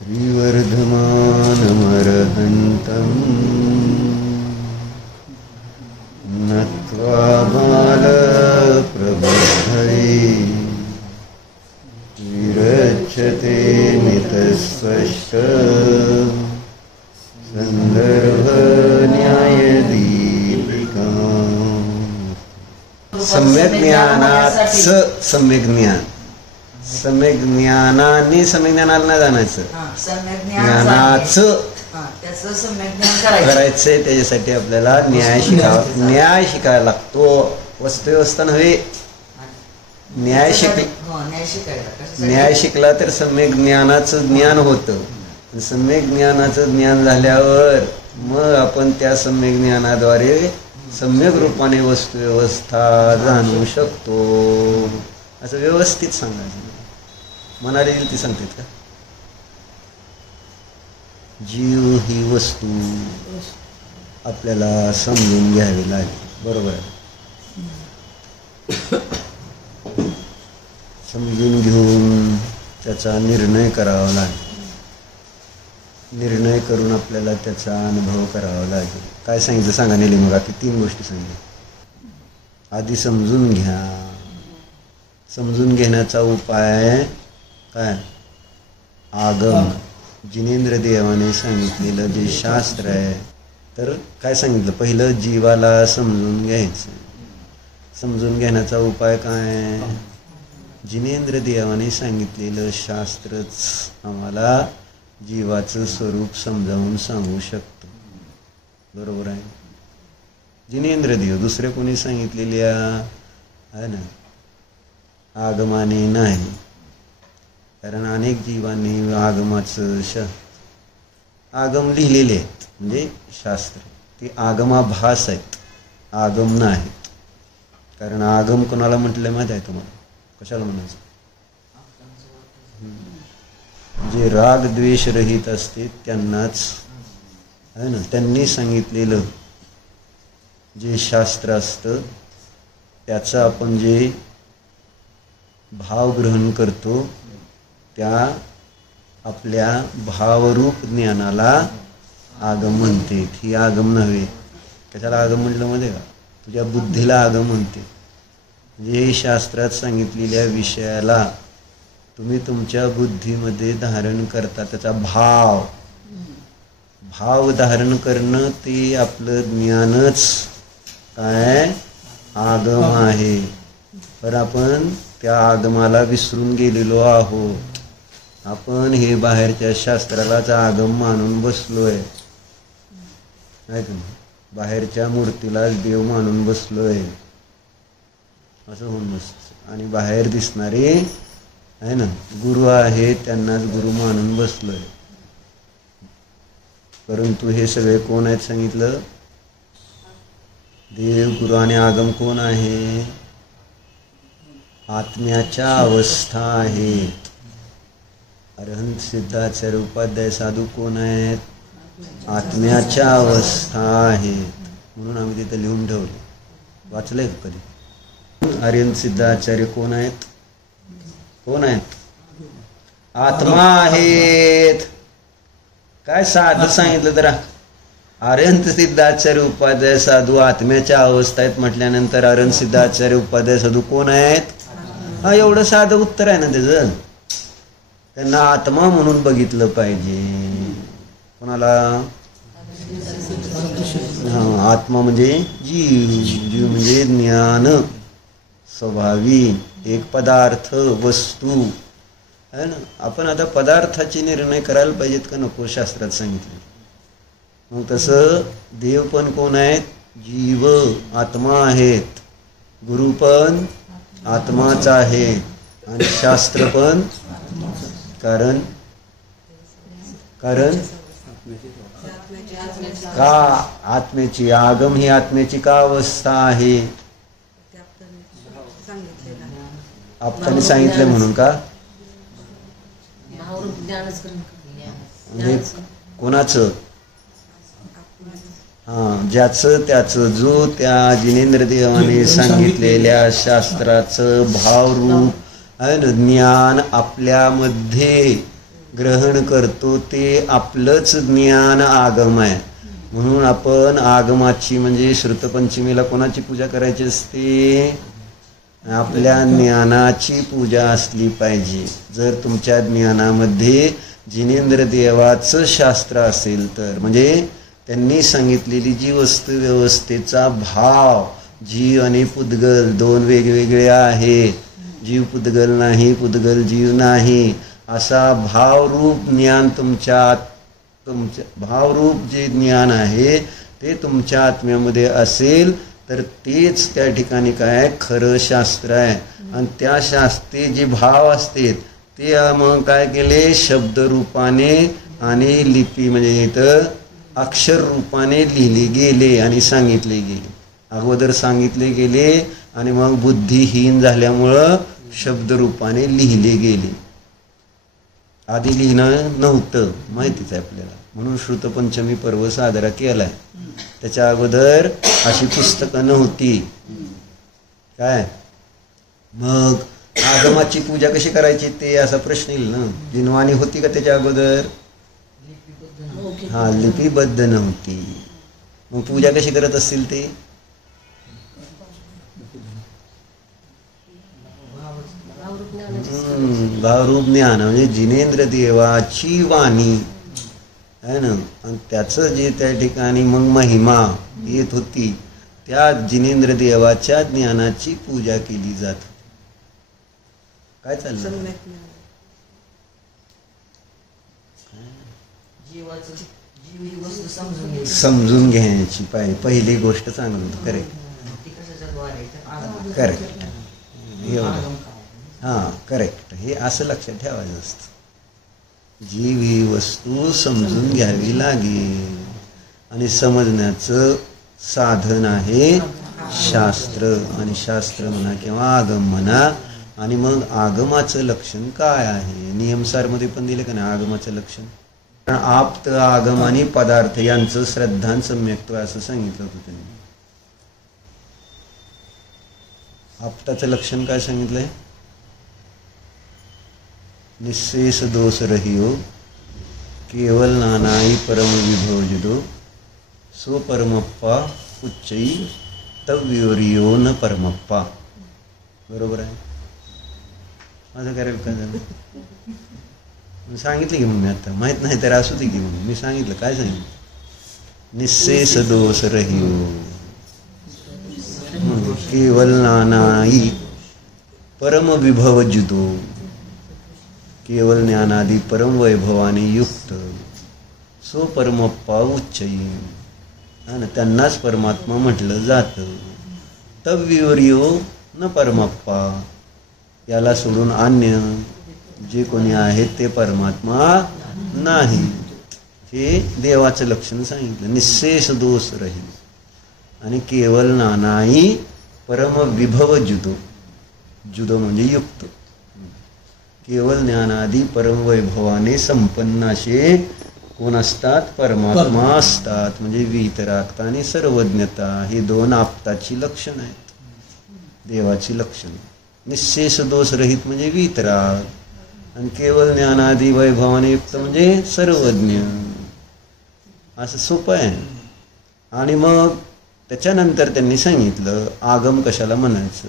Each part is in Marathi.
श्रीवर्धमानमर्हन्तं नत्वा बालप्रबुद्धये विरच्यते मितस्पष्ट संदर्भन्यायदीपिका। सम्यक ज्ञानाचं सम्यक ज्ञान, सम्यक ज्ञानाने सम्यक ज्ञानाला नाही जाणायचं, ज्ञानाचं करायचंय. त्याच्यासाठी आपल्याला न्याय शिकायला लागतो. वस्तुव्यवस्था नव्हे, न्याय शिकला तर सम्यक ज्ञानाचं ज्ञान होतं. सम्यक ज्ञानाचं ज्ञान झाल्यावर मग आपण त्या सम्यक ज्ञानाद्वारे सम्यक रूपाने वस्तुव्यवस्था जाणू शकतो. असं व्यवस्थित सांगायचं. मनाला येईल ती सांगतात का? जीव ही वस्तू आपल्याला समजून घ्यावी लागेल. बरोबर आहे. समजून घेऊन त्याचा निर्णय करावा लागेल. निर्णय करून आपल्याला त्याचा अनुभव करावा लागेल. काय सांगितलं सांगा नेली मग? की 3 गोष्टी सांगितल्या. आधी समजून घ्या. समजून घेण्याचा उपाय काय? आगम, जिनेंद्र देवाने सांगितलेलं जे शास्त्र आहे. तर काय सांगितलं? पहिलं जीवाला समजून घ्यायचं. समजून घेण्याचा उपाय काय? जिनेंद्र देवाने सांगितलेलं शास्त्रच आम्हाला जीवाचं स्वरूप समजावून सांगू शकतो. बरोबर आहे. जिनेंद्र देव, दुसरे कोणी सांगितलेल्या आहे ना आगमाने नाही. कारण अनेक जीवांनी आगमाचं आगम लिहिलेले आहेत. म्हणजे शास्त्र ते आगमाभास आहेत, आगम नाहीत. कारण आगम कोणाला म्हटलं माहिती आहे तुम्हाला? कशाला म्हणायचं? जे राग द्वेष रहित असते त्यांनाच आहे ना. त्यांनी सांगितलेलं जे शास्त्र असतं त्याचं आपण जे भाव ग्रहण करतो त्या आपल्या भावरूप ज्ञानाला आगम म्हणते. ही आगम नव्हे. कशाला आगम म्हटलं मध्ये का? तुझ्या बुद्धीला आगम म्हणते. म्हणजे शास्त्रात सांगितलेल्या विषयाला तुम्ही तुमच्या बुद्धीमध्ये धारण करता. त्याचा भाव धारण करणं ते आपलं ज्ञानच काय? आगम आहे. पण आपण त्या आगमाला विसरून गेलेलो आहोत. आपण हे बाहेरच्या शास्त्रालाच आगम मानून बसलोय. नाही का? बाहेरच्या मूर्तीलाच देव मानून बसलोय. असं होऊन बसत. आणि बाहेर दिसणारे आहे ना गुरु आहे त्यांनाच गुरु मानून बसलोय. परंतु हे सगळे कोण आहेत सांगितलं? देव, गुरु आणि आगम कोण आहे? आत्म्याच्या अवस्था आहेत. अरहंत सिद्धाचार्य उपाध्याय साधू कोण आहेत? आत्म्याच्या अवस्था आहेत. म्हणून आम्ही तिथे लिहून ठेवले. वाचलंय कधी? अरहंत सिद्धाचार्य कोण आहेत? कोण आहेत? आत्मा आहेत. काय साधं सांगितलं जरा. अरहंत सिद्धाचार्य उपाध्याय साधू आत्म्याच्या अवस्था आहेत म्हटल्यानंतर अरहंत सिद्धाचार्य उपाध्याय साधू कोण आहेत? हा, एवढं साधं उत्तर आहे ना त्याचं. त्यांना आत्मा म्हणून बघितलं पाहिजे. कोणाला? हा, आत्मा म्हणजे जीव. जीव म्हणजे ज्ञान स्वभावी एक पदार्थ वस्तू आहे ना. आपण आता पदार्थाचे निर्णय करायला पाहिजेत का नको? शास्त्रात सांगितले. मग तसं देव पण कोण आहेत? जीव, आत्मा आहेत. गुरु पण आत्माच आहे आणि शास्त्र पण. कारण का? आत्म्याची आगम ही आत्म्याची का अवस्था आहे? आपल्याने सांगितलं म्हणून का? म्हणजे कोणाचं? हा, ज्याचं त्याचं, जो त्या जिनेंद्र देवाने सांगितलेल्या शास्त्राचं भावरूप आहे ना ज्ञान आपल्यामध्ये ग्रहण करतो ते आपलंच ज्ञान आगम आहे. म्हणून आपण आगमाची म्हणजे श्रुतपंचमीला कोणाची पूजा करायची असते? आपल्या ज्ञानाची पूजा असली पाहिजे. जर तुमच्या ज्ञानामध्ये जिनेंद्र देवाचं शास्त्र असेल तर, म्हणजे त्यांनी सांगितलेली जी वस्तू व्यवस्थेचा भाव, जीव आणि पुद्गल दोन वेगवेगळे आहेत, जीव पुद्गल नाही, पुद्गल जीव नाही, असा भावरूप ज्ञान तुमच्या भावरूप जे ज्ञान आहे ते तुमच्या आत्म्यामध्ये असेल तर तेच त्या ठिकाणी काय खरं शास्त्र आहे. आणि त्या शास्त्री जे भाव असते ते मग काय केले? शब्दरूपाने आणि लिपी म्हणजे इथं अक्षर रूपाने लिहिले गेले आणि सांगितले गेले. अगोदर सांगितले गेले आणि मग बुद्धिहीन झाल्यामुळं शब्दरूपाने लिहिले गेले. आधी लिहिणं नव्हतं, माहितीच आहे आपल्याला. म्हणून श्रुतपंचमी पर्व साजरा केला आहे. त्याच्या अगोदर अशी पुस्तकं नव्हती. काय मग आगमाची पूजा कशी करायची ते असा प्रश्न येईल ना. जिनवाणी होती का त्याच्या अगोदर? हा, लिपिबद्ध नव्हती. मग पूजा कशी करत असतील ते? भावरूप ज्ञान म्हणजे जिनेंद्र देवाची वाणी आहे ना. आणि त्याचं जे त्या ठिकाणी मग महिमा येत होती, त्या जिनेंद्र देवाच्या ज्ञानाची पूजा केली जात. काय चाललं? समजून घ्यायची पहिली गोष्ट चांगली. करेक्ट करेक्ट एवढं. हां करेक्ट. हे असं लक्षात ठेवायचं असतं. जीव ही वस्तू समजून घ्यावी लागेल आणि समजण्याचं साधन आहे शास्त्र. आणि शास्त्र म्हणा किंवा आगम म्हणा. आणि मग आगमाचं लक्षण काय आहे? नियमसारमध्ये पण दिलं का नाही आगमाचं लक्षण? कारण आप्त आगम आणि पदार्थ यांचं श्रद्धान सम्यक्त्व असं सांगितलं होतं त्यांनी. आप्ताचं लक्षण काय सांगितलंय? निःशेष दोष रहियो केवल नानाई परम विभोजितो सो परमप्पा उच्चई तव्योरियो न परमप्पा. बरोबर आहे. माझं करायला काय झालं? सांगितलं की मग मी आता, माहीत नाही तर असू दे की मग मी सांगितलं. काय सांगितलं? निःशेष दोष रहियो केवल नानाई परम विभवजितो, केवल ज्ञानादी परम वैभवाने युक्त सो परमप्पा उच्चई. आणि त्यांनाच परमात्मा म्हटलं जातं. तव्योरियो न परमप्पा, याला सोडून अन्य जे कोणी आहेत ते परमात्मा नाही. हे देवाचं लक्षण सांगितलं. निःशेष दोष रहित आणि केवल नानाई परम विभव जुदो. जुदो म्हणजे युक्त. केवल ज्ञानादी परम वैभवाने संपन्न असे कोण असतात? परमात्मा असतात. म्हणजे वितरागता आणि सर्वज्ञता हे दोन आप्ताची लक्षण आहेत, देवाची लक्षण. निःशेष दोष रहित म्हणजे वितराग आणि केवळ ज्ञानादी वैभवाने युक्त म्हणजे सर्वज्ञ. असं सोपं आहे. आणि मग त्याच्यानंतर त्यांनी सांगितलं आगम कशाला म्हणायचं.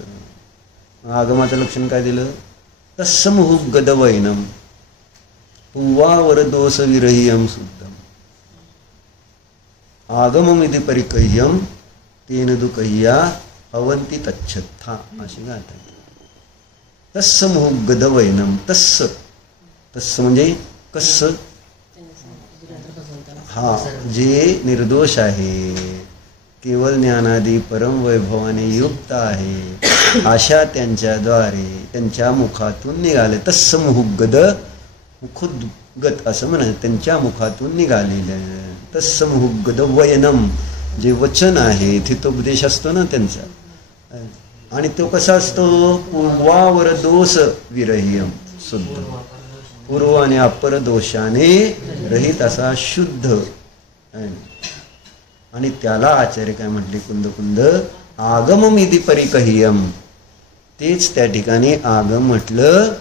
आगमाचं लक्षण काय दिलं? तत्समूह गदवैनम पुवावर दोष विरह्यम शुद्धम आगममिति परिकह्यम तेन दुकह्या अवंती तच्छथा. अशी गात आहे. तत्समूह गदवैनम. तस्स म्हणजे कसं? हा, जे निर्दोष आहे, केवळ ज्ञानादी परम वैभवाने युक्त आहे, अशा त्यांच्याद्वारे त्यांच्या मुखातून निघाले. तत्समूह गद, मुखोद्गत असं म्हणा, त्यांच्या मुखातून निघालेलं. तत्समूह गद वयनम, जे वचन आहे हितोपदेश असतो ना त्यांचा. आणि तो कसा असतो? पूर्वावर दोष विरह्यम शुद्ध, पूर्व आणि अपर दोषाने रहित असा शुद्ध. आणि त्याला आचार्य काय म्हटले? कुंद आगममिति परिकह्यम. तेच त्या ठिकाणी आगम म्हटलं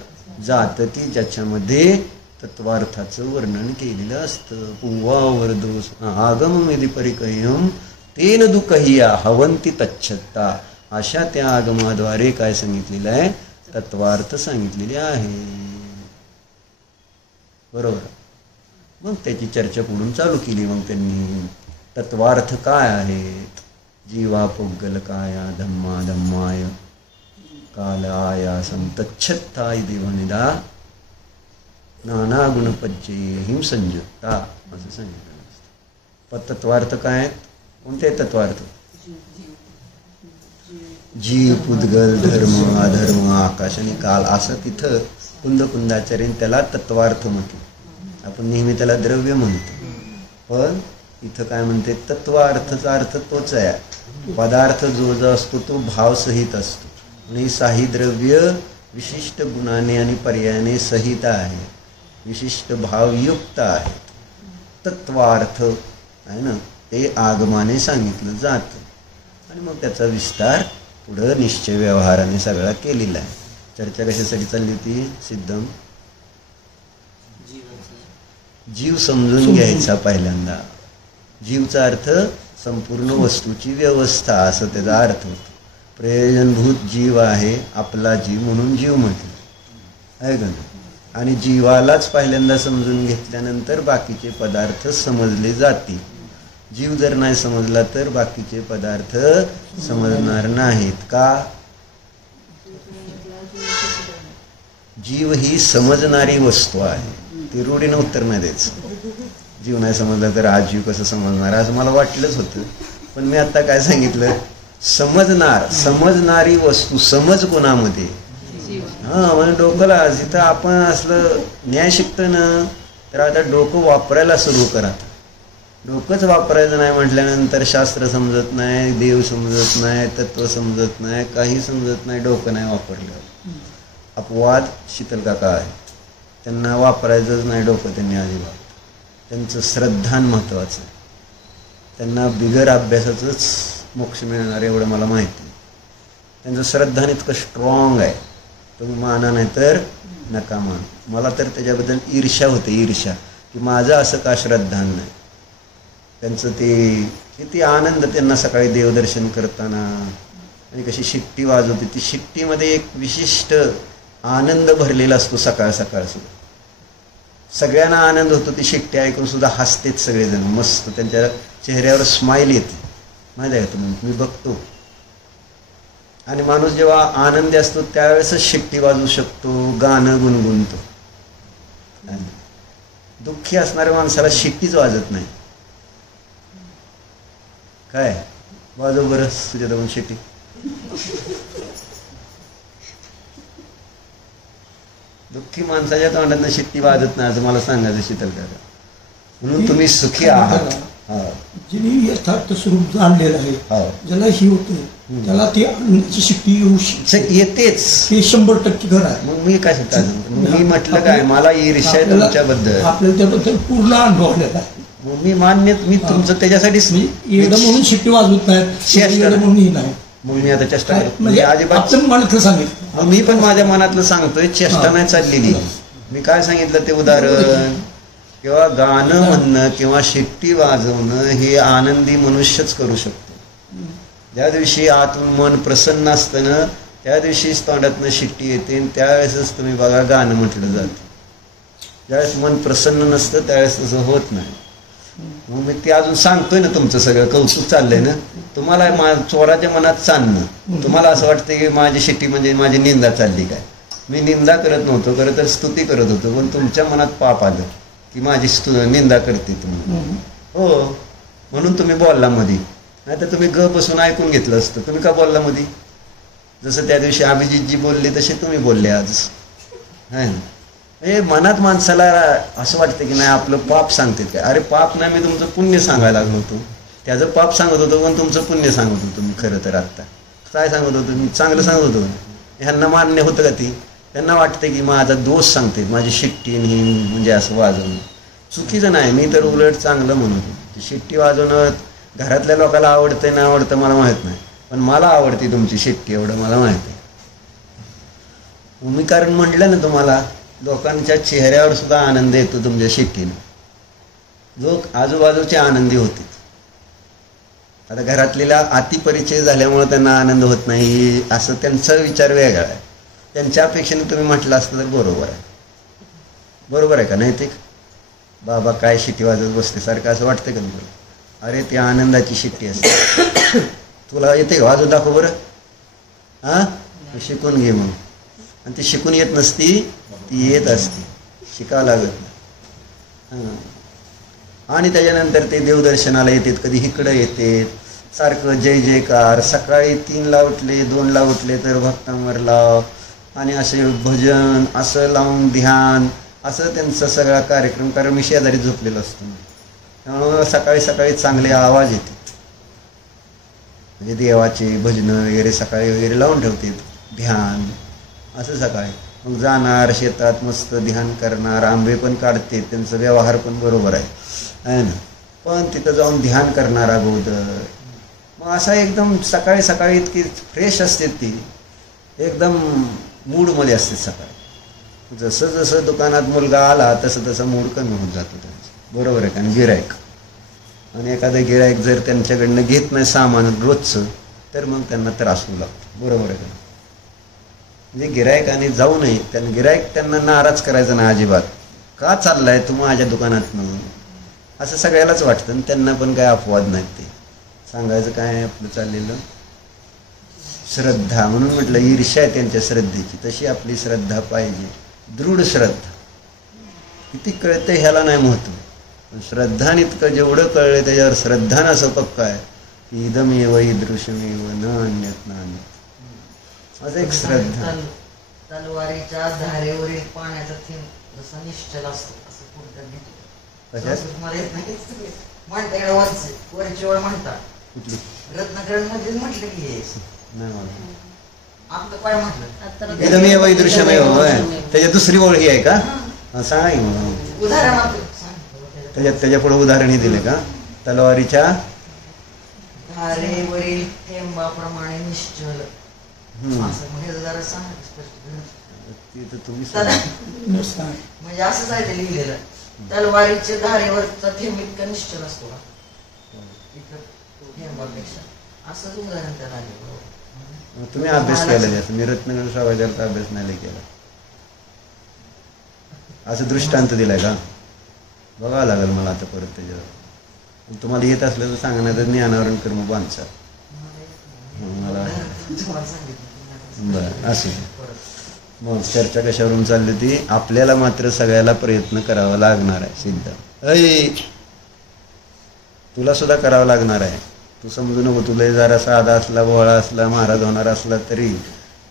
जातं की ज्याच्यामध्ये तत्वार्थाचं वर्णन केलेलं असतं. पुंवावर दोष आगममेदि परिकह्यम तेन दुःखहिया हवंती तच्छत्ता. अशा त्या आगमाद्वारे काय सांगितलेलं आहे? तत्वार्थ सांगितलेले आहे. बरोबर. मग त्याची चर्चा पुढून चालू केली. मग त्यांनी तत्वार्थ काय आहेत? जीवा पुग्गल काया धम्मा धम्माय कालाया संतच्छत्ता देवनिदा नाना गुणपज्जे हिम संयुक्ता असं सांगितलं असतं. पण तत्वार्थ काय आहेत? कोणते तत्वार्थ? जीव, पुद्गल, धर्म, अधर्म, आकाश आणि काल असं तिथं कुंदाचार्यांनी त्याला तत्वार्थ म्हटलं. आपण नेहमी त्याला द्रव्य म्हणतो, पण इथं काय म्हणते? तत्वार्थचा अर्थ तोच आहे. पदार्थ जो जो असतो तो भावसहित असतो आणि साही द्रव्य विशिष्ट गुणाने आणि पर्यायाने सहित आहे, विशिष्ट भावयुक्त आहे. तत्वार्थ आहे ना, ते आगमाने सांगितलं जातं आणि मग त्याचा विस्तार पुढं निश्चय व्यवहाराने सगळा केलेला आहे. चर्चा कशासाठी चालली होती? सिद्धम जीव समजून घ्यायचा पहिल्यांदा. जीवचा अर्थ संपूर्ण वस्तूची व्यवस्था असं त्याचा अर्थ होतो. प्रयोजनभूत जीव आहे आपला जीव म्हणून जीव म्हटलं आहे का नाही? आणि जीवालाच पहिल्यांदा समजून घेतल्यानंतर बाकीचे पदार्थ समजले जातील. जीव जर नाही समजला तर बाकीचे पदार्थ समजणार नाहीत. का? जीव ही समजणारी वस्तू आहे. ती रूढीनं उत्तर नाही द्यायचं. जीव नाही समजला तर आज जीव कसं समजणार असं मला वाटलंच होतं, पण मी आता काय सांगितलं? समजणारी वस्तू. समज कोणामध्ये? म्हणजे डोकंला जिथं आपण असलं न्याय शिकतो ना, तर आता डोकं वापरायला सुरू करा. डोकंच वापरायचं नाही म्हटल्यानंतर शास्त्र समजत नाही, देव समजत नाही, तत्व समजत नाही, काही समजत नाही. डोकं नाही वापरलं. अपवाद शीतल काका आहे, त्यांना वापरायचंच नाही डोकं त्यांनी अजिबात. त्यांचं श्रद्धान महत्त्वाचं आहे. त्यांना बिगर अभ्यासाचंच मोक्ष मिळणार एवढं मला माहिती आहे. त्यांचं श्रद्धान इतकं स्ट्रॉंग आहे. तुम्ही माना नाही तर नका मान. मला तर त्याच्याबद्दल ईर्ष्या होते, ईर्ष्या की माझं असं का श्रद्धान नाही. त्यांचं ते किती आनंद त्यांना सकाळी देवदर्शन करताना आणि कशी शिट्टी वाजवते. ती शिट्टीमध्ये एक विशिष्ट आनंद भरलेला असतो. सकाळ सकाळ सुद्धा सगळ्यांना आनंद होतो. ती शिट्टी ऐकून सुद्धा हसतेच सगळेजण. मस्त त्यांच्या चेहऱ्यावर स्माईल येते. माहिती आहे का तुम्ही? मी बघतो. आणि माणूस जेव्हा आनंदी असतो त्यावेळेसच शिट्टी वाजवू शकतो, गाणं गुणगुणतो. दुःखी असणाऱ्या माणसाला शिट्टीच वाजत नाही. काय वाजव बरं तुझ्या दोन शिट्टी. दुःखी माणसाच्या तोंडातनं शिट्टी वाजत नाही असं मला सांगायचं शीतल काका. म्हणून तुम्ही सुखी आहात. जिने यथार्थ स्वरूप जाणलेलं आहे, ज्याला ही होतं त्याला ती आनंदाची शिट्टी येतेच. हे 100% खरं आहे. मग मी काय शिकता? मी म्हटलं काय, मला ईर्ष्या आहे तुमच्याबद्दल. आपल्याला त्याबद्दल पूर्ण अनुभव आलेला आहे. मी मान्य, मी तुमचं त्याच्यासाठीच येडं म्हणून शिट्टी वाजवत नाहीत म्हणून नाही. मग मी आता चेष्टा म्हणजे अजिबात मनातलं सांगितलं. मी पण माझ्या मनातलं सांगतोय. चेष्टा नाही चाललेली. मी काय सांगितलं ते उदाहरण, किंवा गाणं म्हणणं किंवा शिट्टी वाजवणं हे आनंदी मनुष्यच करू शकतो. ज्या दिवशी आतून मन प्रसन्न असतं ना, त्या दिवशीच तोंडातनं शिट्टी येते. त्यावेळेसच तुम्ही बघा गाणं म्हटलं जातं. ज्यावेळेस मन प्रसन्न नसतं त्यावेळेस तसं होत नाही. मग मी ते अजून सांगतोय ना, तुमचं सगळं कौतुक चाललंय ना. तुम्हाला चोराच्या मनात चालणं, तुम्हाला असं वाटतं की माझी शिट्टी म्हणजे माझी निंदा चालली काय. मी निंदा करत नव्हतो, खरं तर स्तुती करत होतो. पण तुमच्या मनात पाप आलं की माझी निंदा करते तुम्ही. हो, म्हणून तुम्ही बोलला मध्ये. नाही तर तुम्ही बसून ऐकून घेतलं असतं. तुम्ही का बोलला मध्ये? जसं त्या दिवशी अभिजितजी बोलले तसे तुम्ही बोलले आज. आहे ना, हे मनात माणसाला असं वाटतं की नाही आपलं पाप सांगतात काय. अरे पाप नाही, मी तुमचं पुण्य सांगायला लागलो होतो. त्याचं पाप सांगत होतो पण तुमचं पुण्य सांगत होतो मी. खरं तर आत्ता काय सांगत होतो मी? चांगलं सांगत होतो. ह्यांना मान्य होतं का ती? त्यांना वाटतं की माझा दोष सांगते, माझी शिट्टी ही म्हणजे असं वाजवणं चुकीचं नाही. मी तर उलट चांगलं म्हणत होतो. शिट्टी वाजवणं घरातल्या लोकांना आवडतं ना आवडतं मला माहीत नाही, पण मला आवडते तुमची शिट्टी एवढं मला माहिती आहे. मी कारण म्हटलं ना तुम्हाला लोकांच्या चेहऱ्यावर सुद्धा आनंद येतो तुमच्या शिट्टीनं. लोक आजूबाजूचे आनंदी होते. आता घरातलेला अतिपरिचय झाल्यामुळं त्यांना आनंद होत नाही असं त्यांचा विचार वेगळा आहे. त्यांच्या अपेक्षेने तुम्ही म्हटलं असतं तर बरोबर आहे. बरोबर आहे का नैतिक? बाबा काय शिट्टी वाजत बसते सारखं असं वाटतं का तुम्हाला? अरे ती आनंदाची शिट्टी असते. तुला येते वाजून दाखव बरं. हां शिकून घे मग. आणि ती शिकून येत नसती, ती येत असते, शिकावं लागत नाही. हां आणि त्याच्यानंतर ते देवदर्शनाला येतात, कधी इकडं येतात, सारखं जय जयकार. सकाळी 3ला उठले 2ला उठले तर भक्तांवर लाव आणि असे भजन असं लावून ध्यान असं त्यांचा सगळा कार्यक्रम. कारण मी शेजारी झोपलेलो असतो त्यामुळं सकाळी सकाळी चांगले आवाज येते. म्हणजे देवाचे भजनं वगैरे सकाळी वगैरे लावून ठेवते, ध्यान असं सकाळी. मग जाणार शेतात मस्त ध्यान करणार, आंबे पण काढते, त्यांचा व्यवहार पण बरोबर आहे ना. पण तिथं जाऊन ध्यान करणार अगोदर. मग असा एकदम सकाळी सकाळी इतकी फ्रेश असते, ती एकदम मूडमध्ये असते सकाळी. जसं जसं दुकानात मुलगा आला तसं तसं मूड कमी होत जातो त्यांचं. बरोबर आहे का? आणि गिरायक, आणि एखादं गिरायक जर त्यांच्याकडनं घेत नाही सामान रोजचं तर मग त्यांना त्रास होऊ लागतो. बरोबर आहे का? म्हणजे गिरायकाने जाऊ नये, त्यांना गिरायक त्यांना नाराज करायचं नाही अजिबात. का चाललाय तू माझ्या दुकानातनं असं सगळ्यालाच वाटतं आणि त्यांना पण काय अपवाद नाहीत. ते सांगायचं काय आपलं चाललेलं श्रद्धा. म्हणून म्हटलं ईर्ष्या आहे त्यांच्या श्रद्धेची, तशी आपली श्रद्धा पाहिजे. दृढ श्रद्धा. किती कळतं ह्याला नाही महत्त्व, पण श्रद्धाने इतकं जेवढं कळलं त्याच्यावर श्रद्धानं असं पक्का आहे की इदमेव ईदृशमेव न अन्यत् नान्यत्. असं एक श्रद्धा. तलवारीच्या धारेवरील पाण्याचा थेंब जसा निश्चल असतो असं म्हणता वरची वेळ म्हणतात. रत्नाकरण म्हटलं की नाही मला आपलं काय म्हटलं इदमेव ईदृशमेव त्याच्यात दुसरी ओळ ही आहे का? सांगा की मग. उदाहरण त्याच्या पुढे उदाहरण दिले का? तलवारीच्या धारेवरील थेंबाप्रमाणे निश्चल. म्हणजे असंच आहे ते लिहिलेलं. तलवारीच्या धारेवरचा थेंब इतका निश्चल असतो का थेंबापेक्षा, असंच उदाहरण त्याला आले. तुम्ही अभ्यास केला जास्त, मी रत्नाकर साहेबांचा अभ्यास नाही केला. असं दृष्टांत दिलाय का? बघावं लागेल मला आता परत त्याच्यावर. तुम्हाला येत असलं तर सांगा, नाही तर ज्ञानावरण कर्म बांधचा मला. बरं असं मग चर्चा कशावरून चालली होती? आपल्याला मात्र सगळ्याला प्रयत्न करावा लागणार आहे. सिद्ध ऐ तुला सुद्धा करावं लागणार आहे. तू समजू नको, तुला जरा साधा असला बोळा असला महाराज होणार असला तरी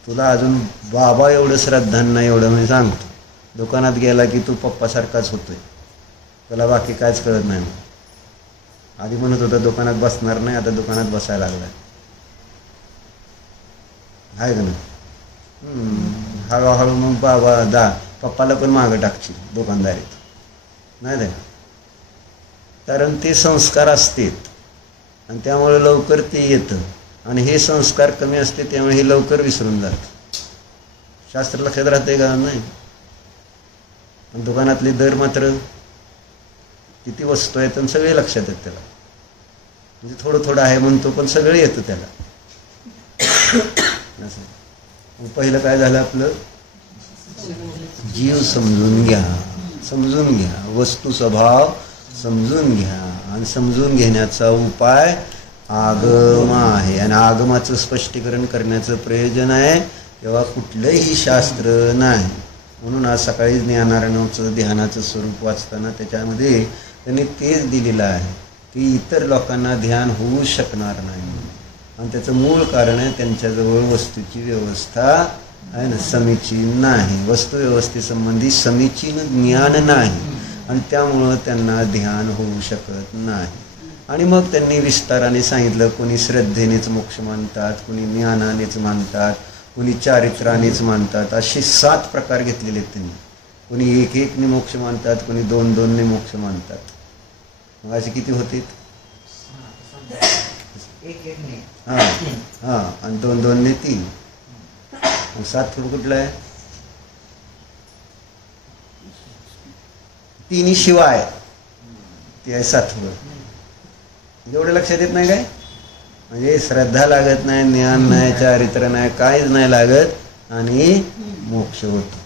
तुला अजून बाबा एवढं श्रद्धान नाही. एवढं मी सांगतो, दुकानात गेला की तू पप्पासारखाच होतोय, तुला बाकी कायच कळत नाही. आधी म्हणत होता दुकानात बसणार नाही, आता दुकानात बसायला लागलाय. आहे का नाही? हळूहळू मग बाबा पप्पाला पण मागं टाकशील दुकानदारीत, नाही द्या. कारण ते संस्कार असतात आणि त्यामुळे लवकर ते येतं. आणि हे संस्कार कमी असते त्यामुळे हे लवकर विसरून जातं. शास्त्र लक्षात राहते का नाही? पण दुकानातले दर मात्र किती वस्तू आहेत आणि सगळे लक्षात येत त्याला. म्हणजे थोडं थोडं आहे म्हणतो पण सगळं येतं त्याला. असं पहिलं काय झालं आपलं? जीव समजून घ्या, समजून घ्या, वस्तू स्वभाव समजून घ्या. आणि समजून घेण्याचा उपाय आगम आहे. आणि आगमाचं स्पष्टीकरण करण्याचं प्रयोजन आहे तेव्हा कुठलंही शास्त्र नाही. म्हणून आज सकाळी ज्ञानारणचं ध्यानाचं स्वरूप वाचताना त्याच्यामध्ये त्यांनी तेच दिलेलं आहे की इतर लोकांना ध्यान होऊ शकणार नाही. आणि त्याचं मूळ कारण आहे त्यांच्याजवळ वस्तूची व्यवस्था आहे ना, समीचीन नाही. वस्तुव्यवस्थेसंबंधी समीचीन ज्ञान नाही आणि त्यामुळं त्यांना ध्यान होऊ शकत नाही. आणि मग त्यांनी विस्ताराने सांगितलं, कोणी श्रद्धेनेच मोक्ष मानतात, कोणी ज्ञानानेच मानतात, कोणी चारित्रानेच मानतात. असे 7 प्रकार घेतलेले आहेत त्यांनी. कोणी 1-1 ने मोक्ष मानतात, कोणी 2-2 ने मोक्ष मानतात. मग असे किती होते? हां हां आणि 2-2 ने 3. मग 7 कुठलं आहे? तिन्ही शिवाय ते आहे 7वं. एवढं लक्षात येत नाही काय? म्हणजे श्रद्धा लागत नाही, ज्ञान नाही, चारित्र्य नाही, काहीच नाही लागत आणि मोक्ष होतो,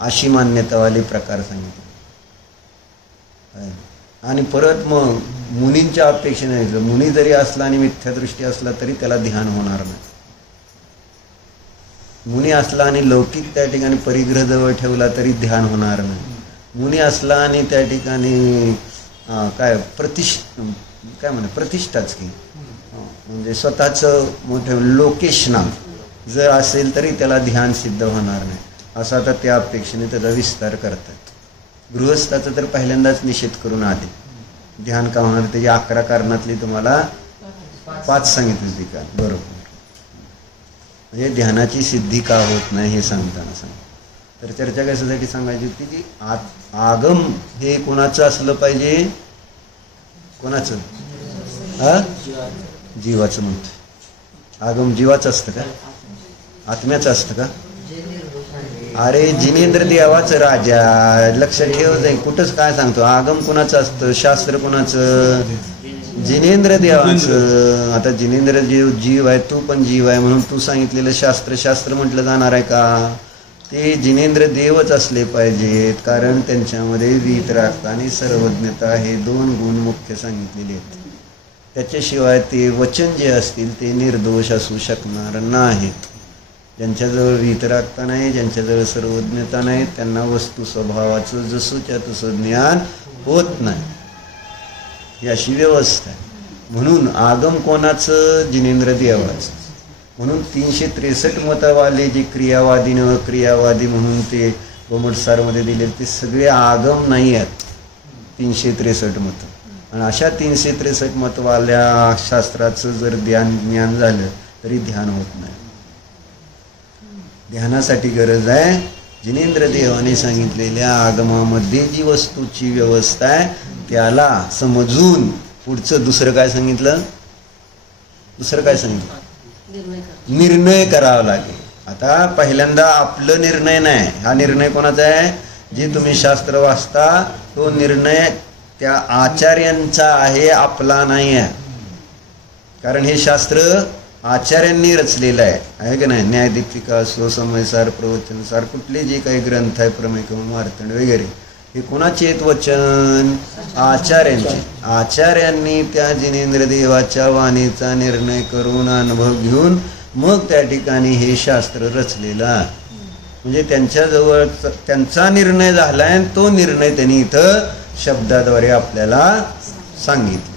अशी मान्यतावाले प्रकार सांगितले. आणि परत मग मुनींच्या अपेक्षेने मुनी जरी असला आणि मिथ्यादृष्टी असला तरी त्याला ध्यान होणार नाही. मुनी असला आणि लौकिक त्या ठिकाणी परिग्रह जवळ ठेवला तरी ध्यान होणार नाही. मुनी असला आणि त्या ठिकाणी प्रतिष्ठाच की म्हणजे स्वतःचं मोठं लोकेश नाम जर असेल तरी त्याला ध्यान सिद्ध होणार नाही. असा आता त्या अपेक्षेने त्याचा विस्तार करतात. गृहस्थाचा तर पहिल्यांदाच निषेध करून आले. ध्यान का होणार त्याची 11 कारणातली तुम्हाला 5 सांगितली ती का बरोबर. म्हणजे ध्यानाची सिद्धी का होत नाही हे सांगताना तर चर्चा कशासाठी सांगायची होती की आगम हे कोणाचं असलं पाहिजे? कोणाचं? जीवाचं म्हणतो. आगम जीवाचं असतं का? आत्म्याचं असतं का? अरे जिनेंद्र देवाचं राजा, लक्षात ठेव जाईल. कुठंच काय सांगतो आगम कोणाचं असतं? शास्त्र कोणाचं? जिनेंद्र देवाचं. आता जिनेंद्र जीव आहे, तू पण जीव आहे म्हणून तू सांगितलेलं शास्त्र म्हटलं जाणार आहे का? ते जिनेंद्र देवच असले पाहिजेत, कारण त्यांच्यामध्ये वीतरागता आणि सर्वज्ञता हे 2 गुण मुख्य सांगितलेले आहेत. त्याच्याशिवाय ते वचन जे असतील ते निर्दोष असू शकणार नाहीत. ज्यांच्याजवळ वीतरागता नाही, ज्यांच्याजवळ सर्वज्ञता नाही, त्यांना वस्तू स्वभावाचं जसंच्या तसं ज्ञान होत नाही. ही अशी व्यवस्था आहे. म्हणून आगम कोणाचं? जिनेंद्र देवाचं. म्हणून 363 मतवाले जे क्रियावादी न अक्रियावादी म्हणून ते गोमटसारमध्ये दिले ते सगळे आगम नाही आहेत. 363 मतं. आणि अशा 363 मतवाल्या शास्त्राचं जर ज्ञान झालं तरी ध्यान होत नाही. ध्यानासाठी गरज आहे जिनेंद्र देवाने सांगितलेल्या आगमामध्ये जी वस्तूची व्यवस्था आहे त्याला समजून पुढचं दुसरं काय सांगितलं? निर्णय करावा लागेल. आता पहिल्यांदा आपलं निर्णय नाही, हा निर्णय कोणाचा आहे? जे तुम्ही शास्त्र वाचता तो निर्णय त्या आचार्यांचा आहे, आपला नाही आहे. कारण हे शास्त्र आचार्यांनी रचलेलं आहे की नाही? न्यायदीपिका, स्वसमयसार, प्रवचनसार, कुठले जे काही ग्रंथ आहे, प्रमेयकवन, मार्तंड वगैरे, हे कोणाचे आहेत वचन? आचार्यांचे. आचार्यांनी त्या जिनेंद्र देवाच्या वाणीचा निर्णय करून अनुभव घेऊन मग त्या ठिकाणी हे शास्त्र रचलेलं आहे. म्हणजे त्यांच्याजवळ त्यांचा निर्णय झाला आहे, तो निर्णय त्यांनी इथं शब्दाद्वारे आपल्याला सांगितलं.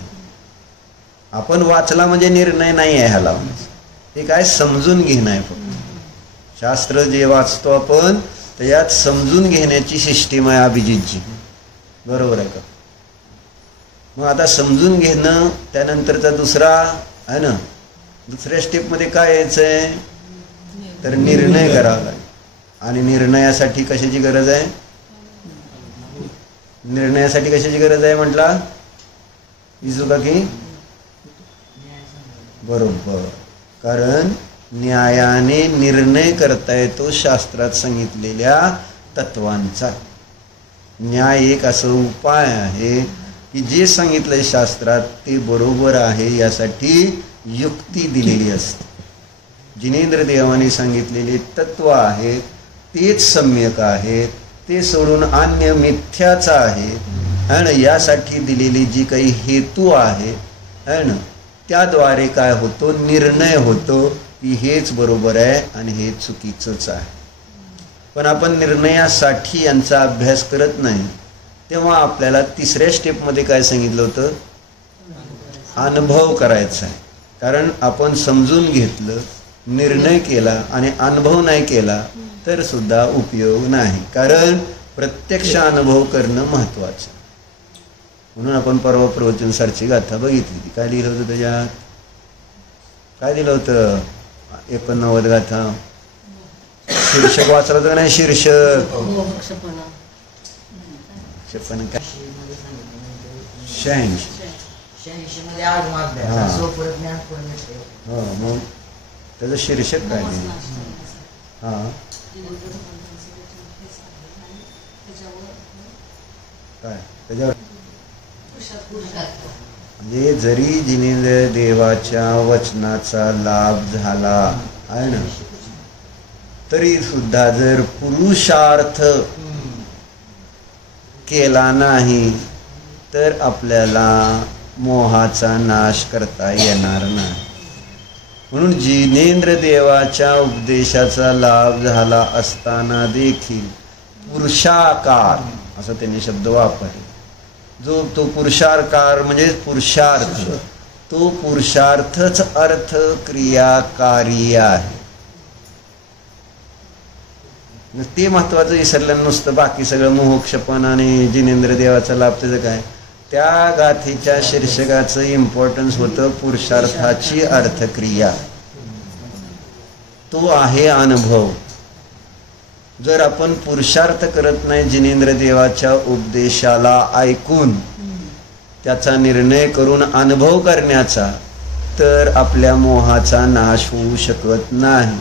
आपण वाचला म्हणजे निर्णय नाही आहे ह्याला. हे काय समजून घेणं आहे. फक्त शास्त्र जे वाचतो आपण त्यात समजून घेण्याची सिस्टीम आहे अभिजितची. बरोबर आहे का? मग आता समजून घेणं त्यानंतरचा दुसरा आहे ना, दुसऱ्या स्टेपमध्ये काय यायचं आहे तर निर्णय करावा लागेल. आणि निर्णयासाठी कशाची गरज आहे? निर्णयासाठी कशाची गरज आहे म्हटला? विजू का की बरोबर. कारण न्यायाने निर्णय करता येतो शास्त्रात सांगितलेल्या तत्वांचा. न्याय एक असं उपाय आहे की जे सांगितलंय शास्त्रात ते बरोबर आहे यासाठी युक्ती दिलेली असते. जिनेंद्र देवाने सांगितलेले तत्व आहेत तेच सम्यक आहेत, ते सोडून अन्य मिथ्याचा आहे. आणि यासाठी दिलेली जी काही हेतू आहे ना, त्याद्वारे काय होतो? निर्णय होतो की हेच बरोबर आहे आणि हे चुकीचंच आहे. पण आपण निर्णयासाठी यांचा अभ्यास करत नाही. तेव्हा आपल्याला तिसऱ्या स्टेपमध्ये काय सांगितलं होतं? अनुभव करायचा आहे. कारण आपण समजून घेतलं, निर्णय केला आणि अनुभव नाही केला तर सुद्धा उपयोग नाही. कारण प्रत्यक्ष अनुभव करणं महत्त्वाचं. म्हणून आपण परवा प्रवचनसारची गाथा बघितली. काय लिहिलं होतं त्याच्यात? काय दिलं होतं? 89 गाथा. शीर्षक वाचलं होतं नाही? शीर्षक 86 मध्ये आगमाभ्यास, स्वप्रज्ञान परमेश्वर. हो, मग त्याचं शीर्षक काय नाही? हां काय त्याच्यावर म्हणजे जरी जिनेंद्र देवाच्या वचनाचा लाभ झाला आहे ना, तरी सुद्धा जर पुरुषार्थ केला नाही तर आपल्याला मोहाचा नाश करता येणार नाही. म्हणून जिनेंद्र देवाच्या उपदेशाचा लाभ झाला असताना देखील पुरुषाकार असा त्यांनी शब्द वापरला. जो तो पुरुषाकार म्हणजे पुरुषार्थ, तो पुरुषार्थच अर्थ क्रियाकारी आहे. ते महत्वाचं विसरलं. नुसतं बाकी सगळं मोहक्षपण आणि जिनेंद्र देवाचा लाभ त्याचं काय, त्या गाथेच्या शीर्षकाचं इम्पॉर्टन्स होतं पुरुषार्थाची अर्थक्रिया. तो आहे अनुभव. जर आपण पुरुषार्थ करत नाही जिनेंद्र देवाच्या उपदेशाला ऐकून त्याचा निर्णय करून अनुभव करण्याचा, तर आपल्या मोहाचा नाश होऊ शकत नाही.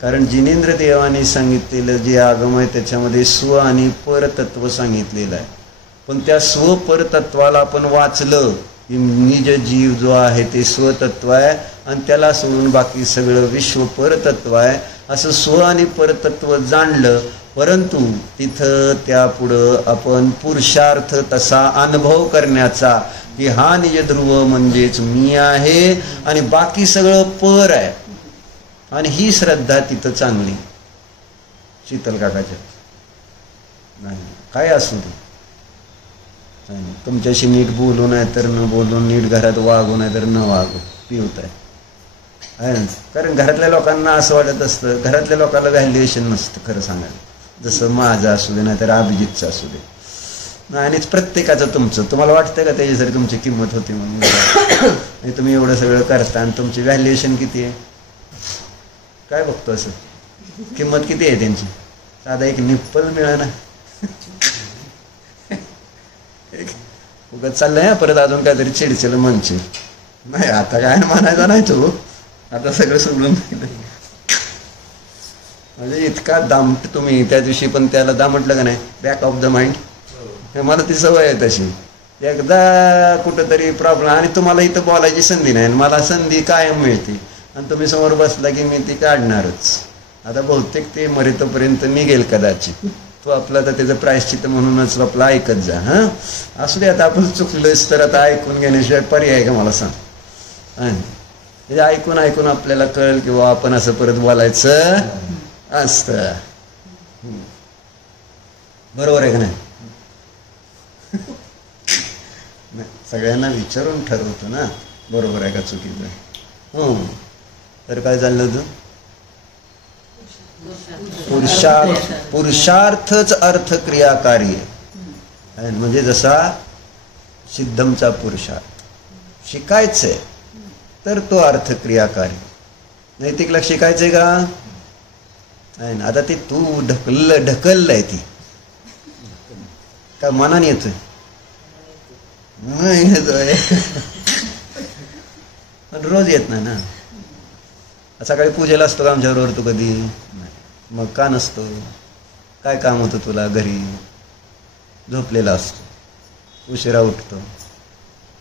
कारण जिनेंद्र देवाने सांगितलेलं जे आगम आहे त्याच्यामध्ये स्व आणि परतत्व सांगितलेलं आहे. पण त्या स्व परतत्वाला आपण वाचलं की निज जीव जो आहे ते स्वतत्व आहे आणि त्याला सोडून बाकी सगळं विश्व परतत्व आहे असं स्व आणि परतत्व जाणलं. परंतु तिथं त्यापुढं आपण पुरुषार्थ तसा अनुभव करण्याचा की हा निज ध्रुव म्हणजेच मी आहे आणि बाकी सगळं पर आहे. आणि ही श्रद्धा तिथं चांगली. शीतल काकाच्या नाही काय असू दे, तुमच्याशी नीट बोलू नाही तर न बोलून, नीट घरात वागू नाही तर न वागू, पिवत आहे. कारण घरातल्या लोकांना असं वाटत असतं, घरातल्या लोकांना व्हॅल्युएशन नसतं खरं सांगायला. जसं माझं असू दे नाही तर अभिजितचं असू दे, आणि प्रत्येकाचं तुमचं तुम्हाला वाटतं का त्याच्यासाठी तुमची किंमत होती म्हणून तुम्ही एवढं सगळं करता आणि तुमची व्हॅल्युएशन किती आहे काय बघतो असं, किंमत किती आहे त्यांची. साधा एक निप्पल मिळा ना उगाच चाललंय परत अजून काहीतरी चिडचिड म्हणचे नाही. आता काय म्हणायचा नाही तो, आता सगळं सोडून म्हणजे इतका दामट तुम्ही. त्या दिवशी पण त्याला दामटलं का नाही, बॅक ऑफ द माइंड. मला ती सवय आहे तशी. एकदा कुठंतरी प्रॉब्लेम आणि तुम्हाला इथं बोलायची संधी नाही, मला संधी कायम मिळते आणि तुम्ही समोर बसला की मी ती काढणारच. आता बहुतेक ते मरेतोपर्यंत निघेल कदाचित. तो आपला तर त्याचं प्रायश्चित्त म्हणूनच आपलं ऐकत जा. हां असू दे, आता आपण चुकलोच तर आता ऐकून घेण्याशिवाय पर्याय का मला सांग. म्हणजे ऐकून ऐकून आपल्याला कळेल किंवा आपण असं परत बोलायचं असतं. बरोबर आहे का नाही? सगळ्यांना विचारून ठरवतो ना बरोबर आहे का चुकीचं. तर काय झालं होतं, पुरुषार्थच अर्थक्रियाकारी आहे. म्हणजे जसा सिद्धमचा पुरुषार्थ शिकायचंय तर तो अर्थक्रियाकारी. नैतिकला शिकायचंय का नाही, आता ते तू ढकललंय ती का मनाने येतोय रोज येत नाही ना. सकाळी पूजेला असतो का आमच्याबरोबर तू कधी नाही, मग का नसतो? काय काम होतं तुला घरी? झोपलेला असतो, उशिरा उठतो,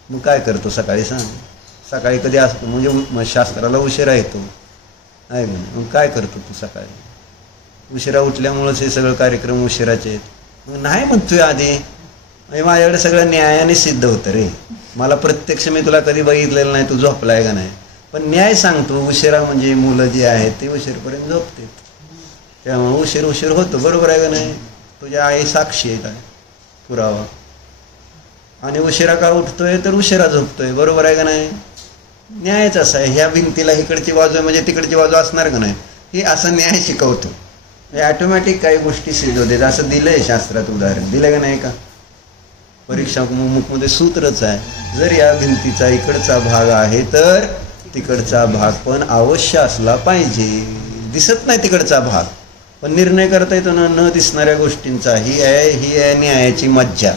मग काय करतो सकाळी सांग. सकाळी कधी असतो म्हणजे शास्त्राला उशिरा येतो आहे ना, मग काय करतो तू सकाळी? उशिरा उठल्यामुळंच हे सगळं कार्यक्रम उशिराचे आहेत. मग नाही म्हणतोय आधी म्हणजे माझ्याकडे सगळं न्यायाने सिद्ध होतं रे. मला प्रत्यक्ष मी तुला कधी बघितलेलं नाही तू झोपलाय का नाही, पण न्याय सांगतो. उशिरा म्हणजे मुलं जी आहेत ते उशीरपर्यंत झोपतात, त्यामुळे उशीर होतो. बरोबर आहे का नाही? तुझ्या आई साक्षी आहे काय पुरावा. आणि उशिरा का उठतोय तर उशिरा झोपतोय. बरोबर आहे का नाही? न्यायच असा आहे. ह्या भिंतीला इकडची बाजू आहे म्हणजे तिकडची बाजू असणार का नाही, हे असं न्याय शिकवतो. ऑटोमॅटिक काही गोष्टी सिद्ध होते. असं दिलंय शास्त्रात उदाहरण दिलं का नाही का? परीक्षा मध्ये सूत्रच आहे, जर या भिंतीचा इकडचा भाग आहे तर तिकडचा भाग पण अवश्य असला पाहिजे. दिसत नाही तिकडचा भाग पण निर्णय करता येतो ना न दिसणाऱ्या गोष्टींचा. ही आहे न्यायाची मज्जा.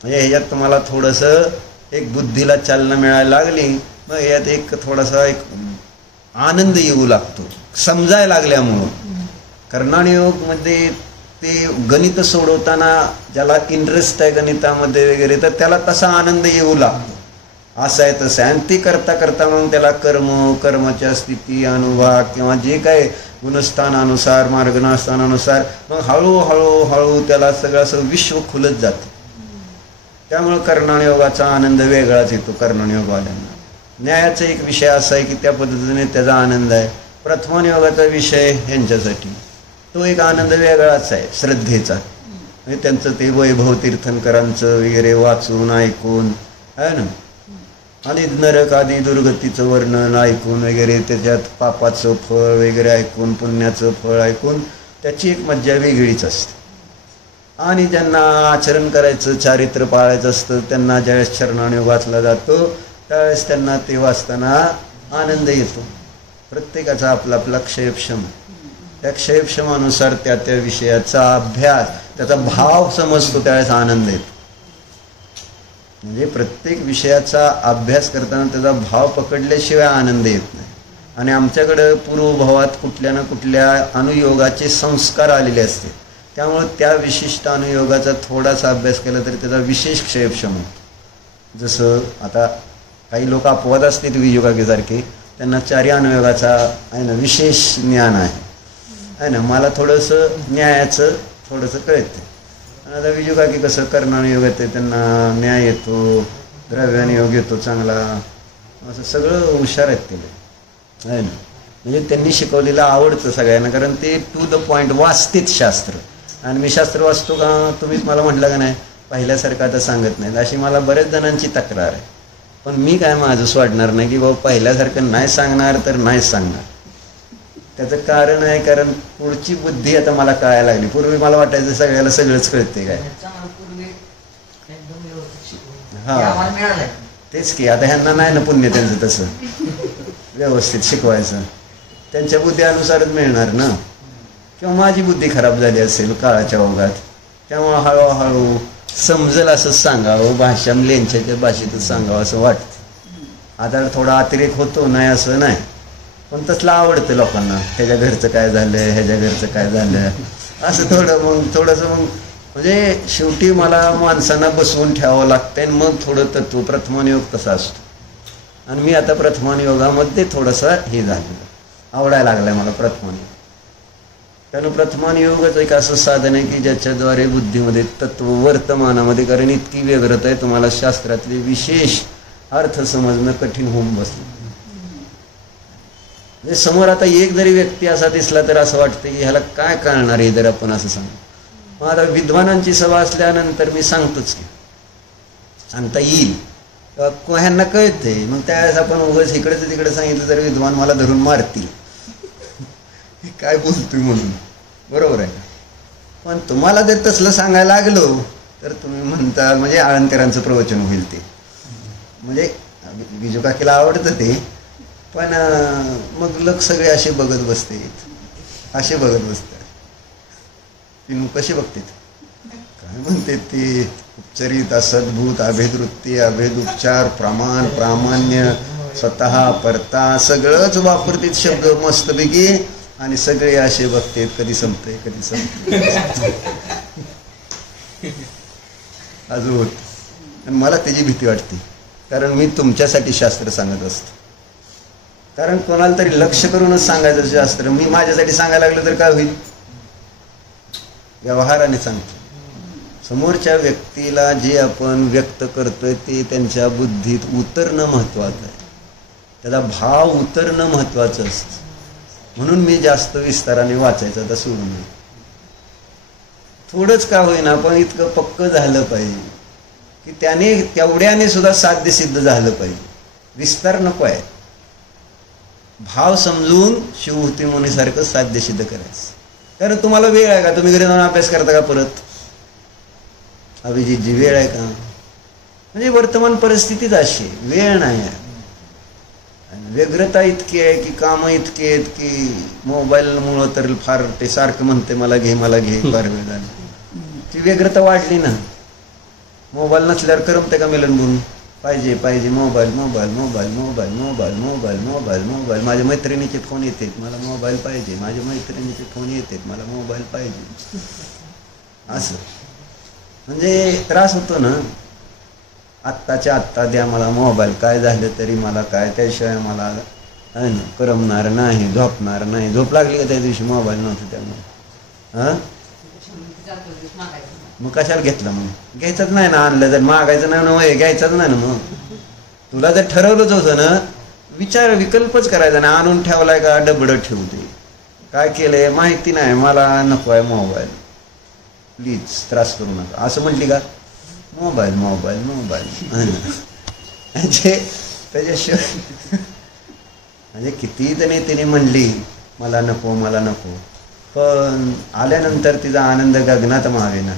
म्हणजे ह्याच्यात तुम्हाला थोडंसं एक बुद्धीला चालना मिळायला लागली, मग यात एक थोडासा एक आनंद येऊ लागतो समजायला लागल्यामुळं. कर्णाणयोग मध्ये ते गणित सोडवताना ज्याला इंटरेस्ट आहे गणितामध्ये वगैरे तर त्याला तसा आनंद येऊ लागतो. असं आहे तसं आहे. आणि ते करता करता मग त्याला कर्माच्या स्थिती अनुभाग किंवा जे काय गुणस्थानानुसार मार्गस्थानानुसार मग हळूहळू त्याला सगळं असं विश्व खुलत जातं. त्यामुळं कर्णयोगाचा आनंद वेगळाच येतो कर्णयोगवाल्यांना. न्यायाचा एक विषय असा आहे की त्या पद्धतीने त्याचा आनंद आहे. प्रथमयोगाचा विषय ह्यांच्यासाठी तो एक आनंद वेगळाच आहे श्रद्धेचा. म्हणजे त्यांचं ते वैभव तीर्थंकरांचं वगैरे वाचून ऐकून आहे ना, आणि नरक आदी दुर्गतीचं वर्णन ऐकून वगैरे त्याच्यात पापाचं फळ वगैरे ऐकून पुण्याचं फळ ऐकून त्याची एक मज्जा वेगळीच असते. आणि ज्यांना आचरण करायचं चारित्र्य पाळायचं असतं त्यांना ज्यावेळेस चरणानुयोग वाचला जातो त्यावेळेस त्यांना ते वाचताना आनंद येतो. प्रत्येकाचा आपला आपला क्षयक्षम, त्या क्षयक्षमानुसार त्या त्या विषयाचा अभ्यास त्याचा भाव समजतो त्यावेळेस आनंद येतो. म्हणजे प्रत्येक विषयाचा अभ्यास करताना त्याचा भाव पकडल्याशिवाय आनंद येत नाही. आणि आमच्याकडं पूर्वभावात कुठल्या ना कुठल्या अनुयोगाचे संस्कार आलेले असते. त्यामुळं त्या विशिष्ट अनुयोगाचा थोडासा अभ्यास केला तरी त्याचा विशेष क्षयक्षम होतो. जसं आता काही लोक अपवाद असतात वियोगासारखे, त्यांना चारी अनुयोगाचा आहे ना विशेष ज्ञान आहे ना. मला थोडंसं न्यायाचं थोडंसं कळतं. आणि आता वियोगाकी कसं कर्णानुयोग येते त्यांना न्याय येतो, द्रव्यानुयोग येतो चांगला, असं सगळं हुशार आहेत ते आहे ना. म्हणजे त्यांनी शिकवलेलं आवडतं सगळ्यांना, कारण ते टू द पॉईंट वाचतेच शास्त्र. आणि मी शास्त्र वाचतो का तुम्हीच मला म्हटलं का नाही पहिल्यासारखं आता सांगत नाहीत अशी मला बऱ्याच जणांची तक्रार आहे. पण मी काय माझं सोडणार नाही की बाबा पहिल्यासारखं नाही सांगणार तर नाहीच सांगणार. त्याचं कारण आहे कारण पुढची बुद्धी आता मला कळायला लागली. पूर्वी मला वाटायचं सगळ्याला सगळंच कळते काय. हा तेच की आता ह्यांना नाही ना पुण्य त्यांचं तसं व्यवस्थित शिकवायचं, त्यांच्या बुद्धीनुसारच मिळणार ना. किंवा माझी बुद्धी खराब झाली असेल काळाच्या ओघात, त्यामुळं हळूहळू समजेल असं सांगावं, भाषा लेंच्याच्या भाषेतच सांगावं असं वाटतं. आता थोडा अतिरेक होतो नाही असं नाही, पण तसलं आवडतं लोकांना. ह्याच्या घरचं काय झालं, ह्याच्या घरचं काय झालं असं थोडंसं मग म्हणजे शेवटी मला माणसांना बसवून ठेवावं लागतं आणि मग थोडं तत्व प्रथमानुयोग तसा असतो. आणि मी आता प्रथमानुयोगामध्ये थोडंसं हे झालेलं आवडायला लागलं आहे मला प्रथमानुयोग. कारण प्रथमानुयोगच एक असं साधन आहे की ज्याच्याद्वारे बुद्धीमध्ये तत्व वर्तमानामध्ये, कारण इतकी व्यग्रता आहे तुम्हाला शास्त्रातले विशेष अर्थ समजणं कठीण होऊन बसलं. म्हणजे समोर आता एक जरी व्यक्ती असा दिसला तर असं वाटतं की ह्याला काय कळणार आहे जर आपण असं सांगू. मग आता विद्वानांची सभा असल्यानंतर मी सांगतोच की सांगता येईल ह्यांना कळते. मग त्यावेळेस आपण उगाच इकडे तिकडे सांगितलं तर विद्वान मला धरून मारतील काय बोलतोय म्हणून. बरोबर आहे. पण तुम्हाला जर तसलं सांगायला लागलो तर तुम्ही म्हणता म्हणजे आळंदकरांचं प्रवचन होईल ते. म्हणजे बिजू काकीला आवडतं ते, पण मग लोक सगळे असे बघत बसते असे बघत बसतात. ती कशी बघते काय म्हणते ते उपचारित असद्भूत अभेदवृत्ती अभेद उपचार प्रमाण प्रामाण्य स्वतः परता सगळंच वापरते शब्द मस्तपैकी. आणि सगळे असे बघते कधी संपते कधी संपते अजून होत. आणि मला त्याची भीती वाटते कारण मी तुमच्यासाठी शास्त्र सांगत असतो. कारण कोणाला तरी लक्ष करूनच सांगायचं शास्त्र. मी माझ्यासाठी सांगायला लागलं तर काय होईल. व्यवहाराने सांगतो. समोरच्या व्यक्तीला जे आपण व्यक्त करतोय ते त्यांच्या बुद्धीत उतरणं महत्वाचं आहे. त्याचा भाव उतरणं महत्वाचं असतं. म्हणून मी जास्त विस्ताराने वाचायचं आता सोडून थोडंच का होईना पण इतकं पक्क झालं पाहिजे की त्याने तेवढ्याने सुद्धा साध्य सिद्ध झालं पाहिजे. विस्तार नको आहे. भाव समजून शिवहूती मुनीसारखं साध्य सिद्ध करायचं. कारण तुम्हाला वेळ आहे का, तुम्ही घरी जाऊन अभ्यास करता का परत, अभिजितजी वेळ आहे का. म्हणजे वर्तमान परिस्थितीच अशी वेळ नाही आहे. व्यग्रता इतकी आहे की कामं इतकी आहेत की मोबाईलमुळं तर फार ते सारखं म्हणते मला घे फार वेळ झाला. ती व्यग्रता वाढली ना. मोबाईल नसल्यावर करमते का मिलन बोलून पाहिजे पाहिजे mobile mobile mobile mobile mobile mobile mobile mobile. माझ्या मैत्रिणीचे फोन येतात मला मोबाईल पाहिजे, माझ्या मैत्रिणीचे फोन येतात मला मोबाईल पाहिजे. असं म्हणजे त्रास होतो ना. आत्ताच्या आत्ता द्या मला मोबाईल, काय झालं तरी मला काय, त्याशिवाय मला आहे ना करमणार नाही, झोपणार नाही. झोप लागली का त्या दिवशी मोबाईल नव्हतं त्यामुळे? हां मग कशाला घेतला? मग घ्यायचंच नाही ना. आणलं जर मागायचं नाही ना, वय घ्यायचंच नाही ना. मग तुला जर ठरवलंच होतं ना, विकल्पच करायचा ना. आणून ठेवलाय का डबडं ठेवते, काय केलंय माहिती नाही, मला नको आहे मोबाईल, प्लीज त्रास करू नका असं म्हटली का? मोबाईल मोबाईल मोबाईल त्याच्याशिवाय म्हणजे किती जणी तिने म्हणली मला नको मला नको, पण आल्यानंतर तिचा आनंद गगनात मावे ना.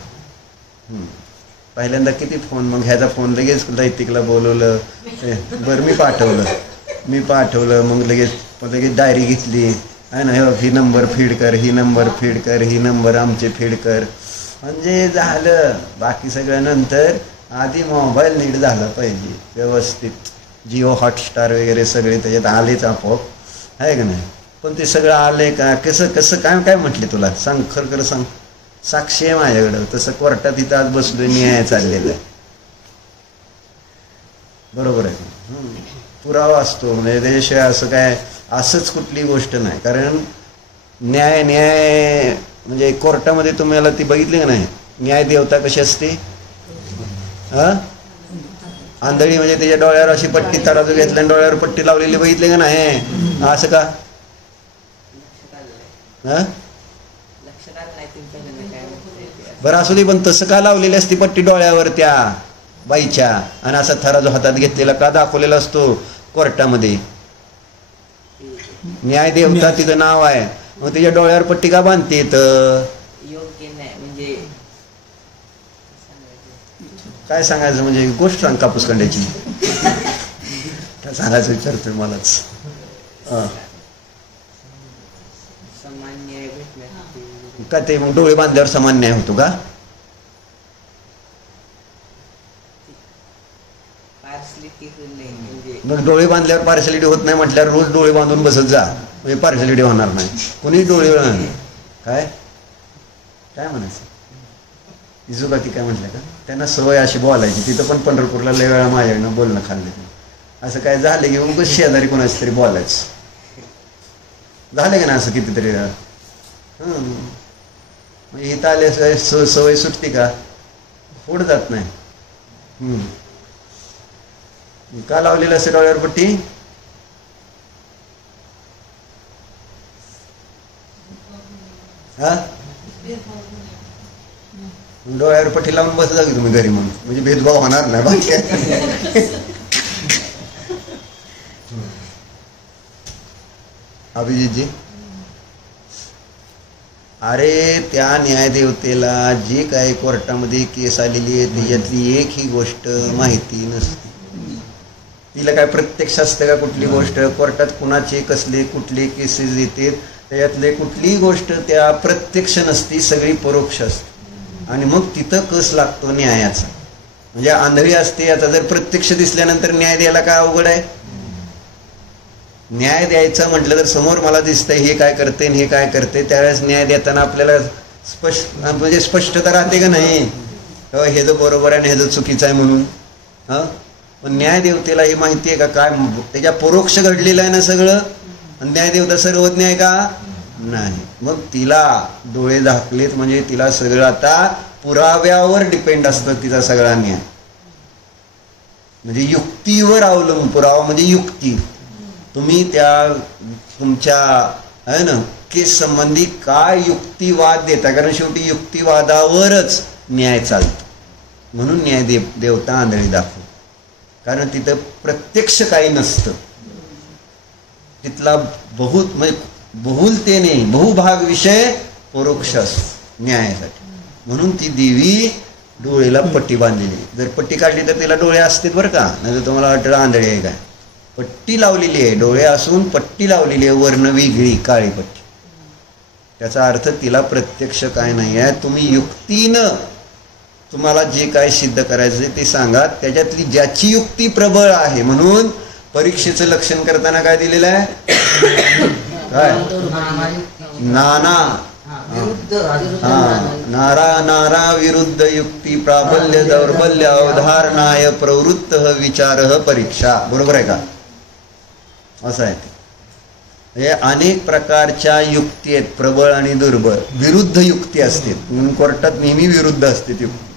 पहिल्यांदा किती फोन, मग ह्याचा फोन लगेच दैतिकला बोलवलं, बरं मी पाठवलं मग लगेच डायरी घेतली आहे ना, ही नंबर फीड कर, ही नंबर फीड कर, ही नंबर आमचे फीड कर, म्हणजे झालं. बाकी सगळं नंतर, आधी मोबाईल नीट झाला पाहिजे व्यवस्थित. जिओ हॉटस्टार वगैरे सगळे त्याच्यात आलेच आपोआप, आहे का नाही? पण ते सगळं आलंय का, कसं काय काय म्हटले तुला सांग, खरं सांग. साक्षी आहे माझ्याकडं, तसं कोर्टात इथं आज बसलोय, न्याय चाललेला आहे, बरोबर आहे. पुरावा असतो म्हणजे त्याच्याशिवाय असं काय असंच कुठली गोष्ट नाही. कारण न्याय म्हणजे कोर्टामध्ये तुम्हाला ती बघितली का नाही, न्याय देवता कशी असते? आंधळी म्हणजे त्याच्या डोळ्यावर अशी पट्टी, तराजू घेतल्या डोळ्यावर पट्टी लावलेली बघितली का नाही? असं का? बरं असू दे, पण तसं का लावलेली असती पट्टी डोळ्यावर त्या बाईच्या, आणि असा तराजू हातात घेतलेला का दाखवलेला असतो कोर्टामध्ये? न्याय देवता तिचं नाव आहे, मग तिच्या डोळ्यावर पट्टी का बांधते? तर योग्य नाही म्हणजे काय सांगायचं, म्हणजे गोष्ट सांग कापूस कांड्याची, काय सांगायचं विचारतोय मलाच. समान न्याय भेटला का ते मग डोळे बांधल्यावर समान न्याय होतो का? मग डोळे बांधल्यावर पार्शलिटी होत नाही म्हटल्यावर रोज डोळे बांधून बसत जा, म्हणजे पार्शलिटी होणार नाही. कोणी डोळे काय काय म्हणायचं? इजुगाती काय म्हटलं का? त्यांना सवय अशी बोलायची, तिथं पण पंढरपूरला लय वेळा माझ्याकडनं बोलणं खाल्लं. असं काय झालं की उगाच शेजारी कोणाच तरी बोलायचं, झालं का ना असं कितीतरी वेळा. म्हणजे इथं आल्याशिवाय सवय सुटते का? पुढं जात नाही. का लावलेलं असेल डोळ्यावर पट्टी? हा डोळ्यावर पट्टी लावून बसत जा की तुम्ही घरी, म्हणून म्हणजे भेदभाव होणार नाही बाकी. अभिजितजी, अरे त्या न्यायदेवतेला जी काही कोर्टामध्ये केस आलेली आहे त्याच्यातली एक ही गोष्ट माहिती नसते. तिला काय प्रत्यक्ष असते का कुठली गोष्ट? कोर्टात कुणाचे कसले कुठले केसेस येतात त्याच्यातले कुठलीही गोष्ट त्या प्रत्यक्ष नसती, सगळी परोक्ष असते. आणि मग तिथं कस लागतो न्यायाचा. म्हणजे आंधळी असते, आता जर प्रत्यक्ष दिसल्यानंतर न्याय द्यायला काय अवघड आहे? न्याय द्यायचं म्हटलं तर समोर मला दिसतंय हे काय करते हे काय करते, त्यावेळेस न्याय देताना आपल्याला स्पष्टता राहते का नाही, हे जो बरोबर आहे आणि हे जो चुकीचं आहे म्हणून. पण न्यायदेवतेला हे माहिती आहे का काय? त्याच्या परोक्ष घडलेलं आहे ना सगळं. न्यायदेवता सर्वज्ञ आहे का? नाही. मग तिला डोळे झाकलेत म्हणजे तिला सगळं आता पुराव्यावर डिपेंड असतं तिचा सगळा न्याय. म्हणजे युक्तीवर अवलंबून. पुरावा म्हणजे युक्ती. तुम्ही त्या तुमच्या आहे ना केस संबंधी काय युक्तिवाद देता, कारण शेवटी युक्तिवादावरच न्याय चालतो. म्हणून न्याय देवता आंधळी दाखव, कारण तिथं प्रत्यक्ष काही नसतं. तिथला म्हणजे बहुलतेने बहुभाग विषय परोक्ष असतो न्यायासाठी. म्हणून ती देवी डोळेला पट्टी बांधलेली. जर पट्टी काढली तर तिला डोळे असतील बरं का, नाही तर तुम्हाला वाटलं आंधळी आहे काय. पट्टी लावलेली आहे, डोळे असून पट्टी लावलेली आहे, वर्ण वेगळी काळी पट्टी. त्याचा अर्थ तिला प्रत्यक्ष काय नाही आहे. तुम्ही युक्तीनं तुम्हाला जे काय सिद्ध करायचं ते सांगा, त्याच्यातली ज्याची युक्ती प्रबळ आहे. म्हणून परीक्षेचं लक्षण करताना काय दिलेलं आहे? काय? नाना नारा विरुद्ध युक्ती प्राबल्य दौर्बल्य अवधारणाय प्रवृत्त विचार परीक्षा. बरोबर आहे का? असं आहे. हे अनेक प्रकारच्या युक्ती आहेत, प्रबळ आणि दुर्बळ. विरुद्ध युक्ती असते म्हणून कोर्टात नेहमी विरुद्ध असते युक्ती.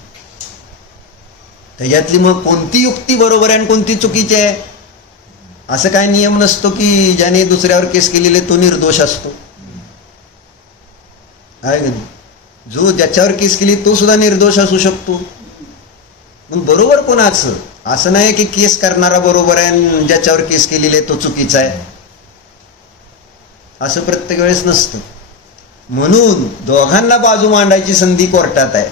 त्याच्यातली मग कोणती युक्ती बरोबर आहे आणि कोणती चुकीची आहे असं काय नियम नसतो की ज्याने दुसऱ्यावर केस केलेले तो निर्दोष असतो. आहे का? जो ज्याच्यावर केस केली तो सुद्धा निर्दोष असू शकतो. मग बरोबर कोणाचं? असं नाही की केस करणारा बरोबर आहे आणि ज्याच्यावर केस केलेले तो चुकीचा आहे, असं प्रत्येक वेळेस नसतं. म्हणून दोघांना बाजू मांडायची संधी कोर्टात आहे.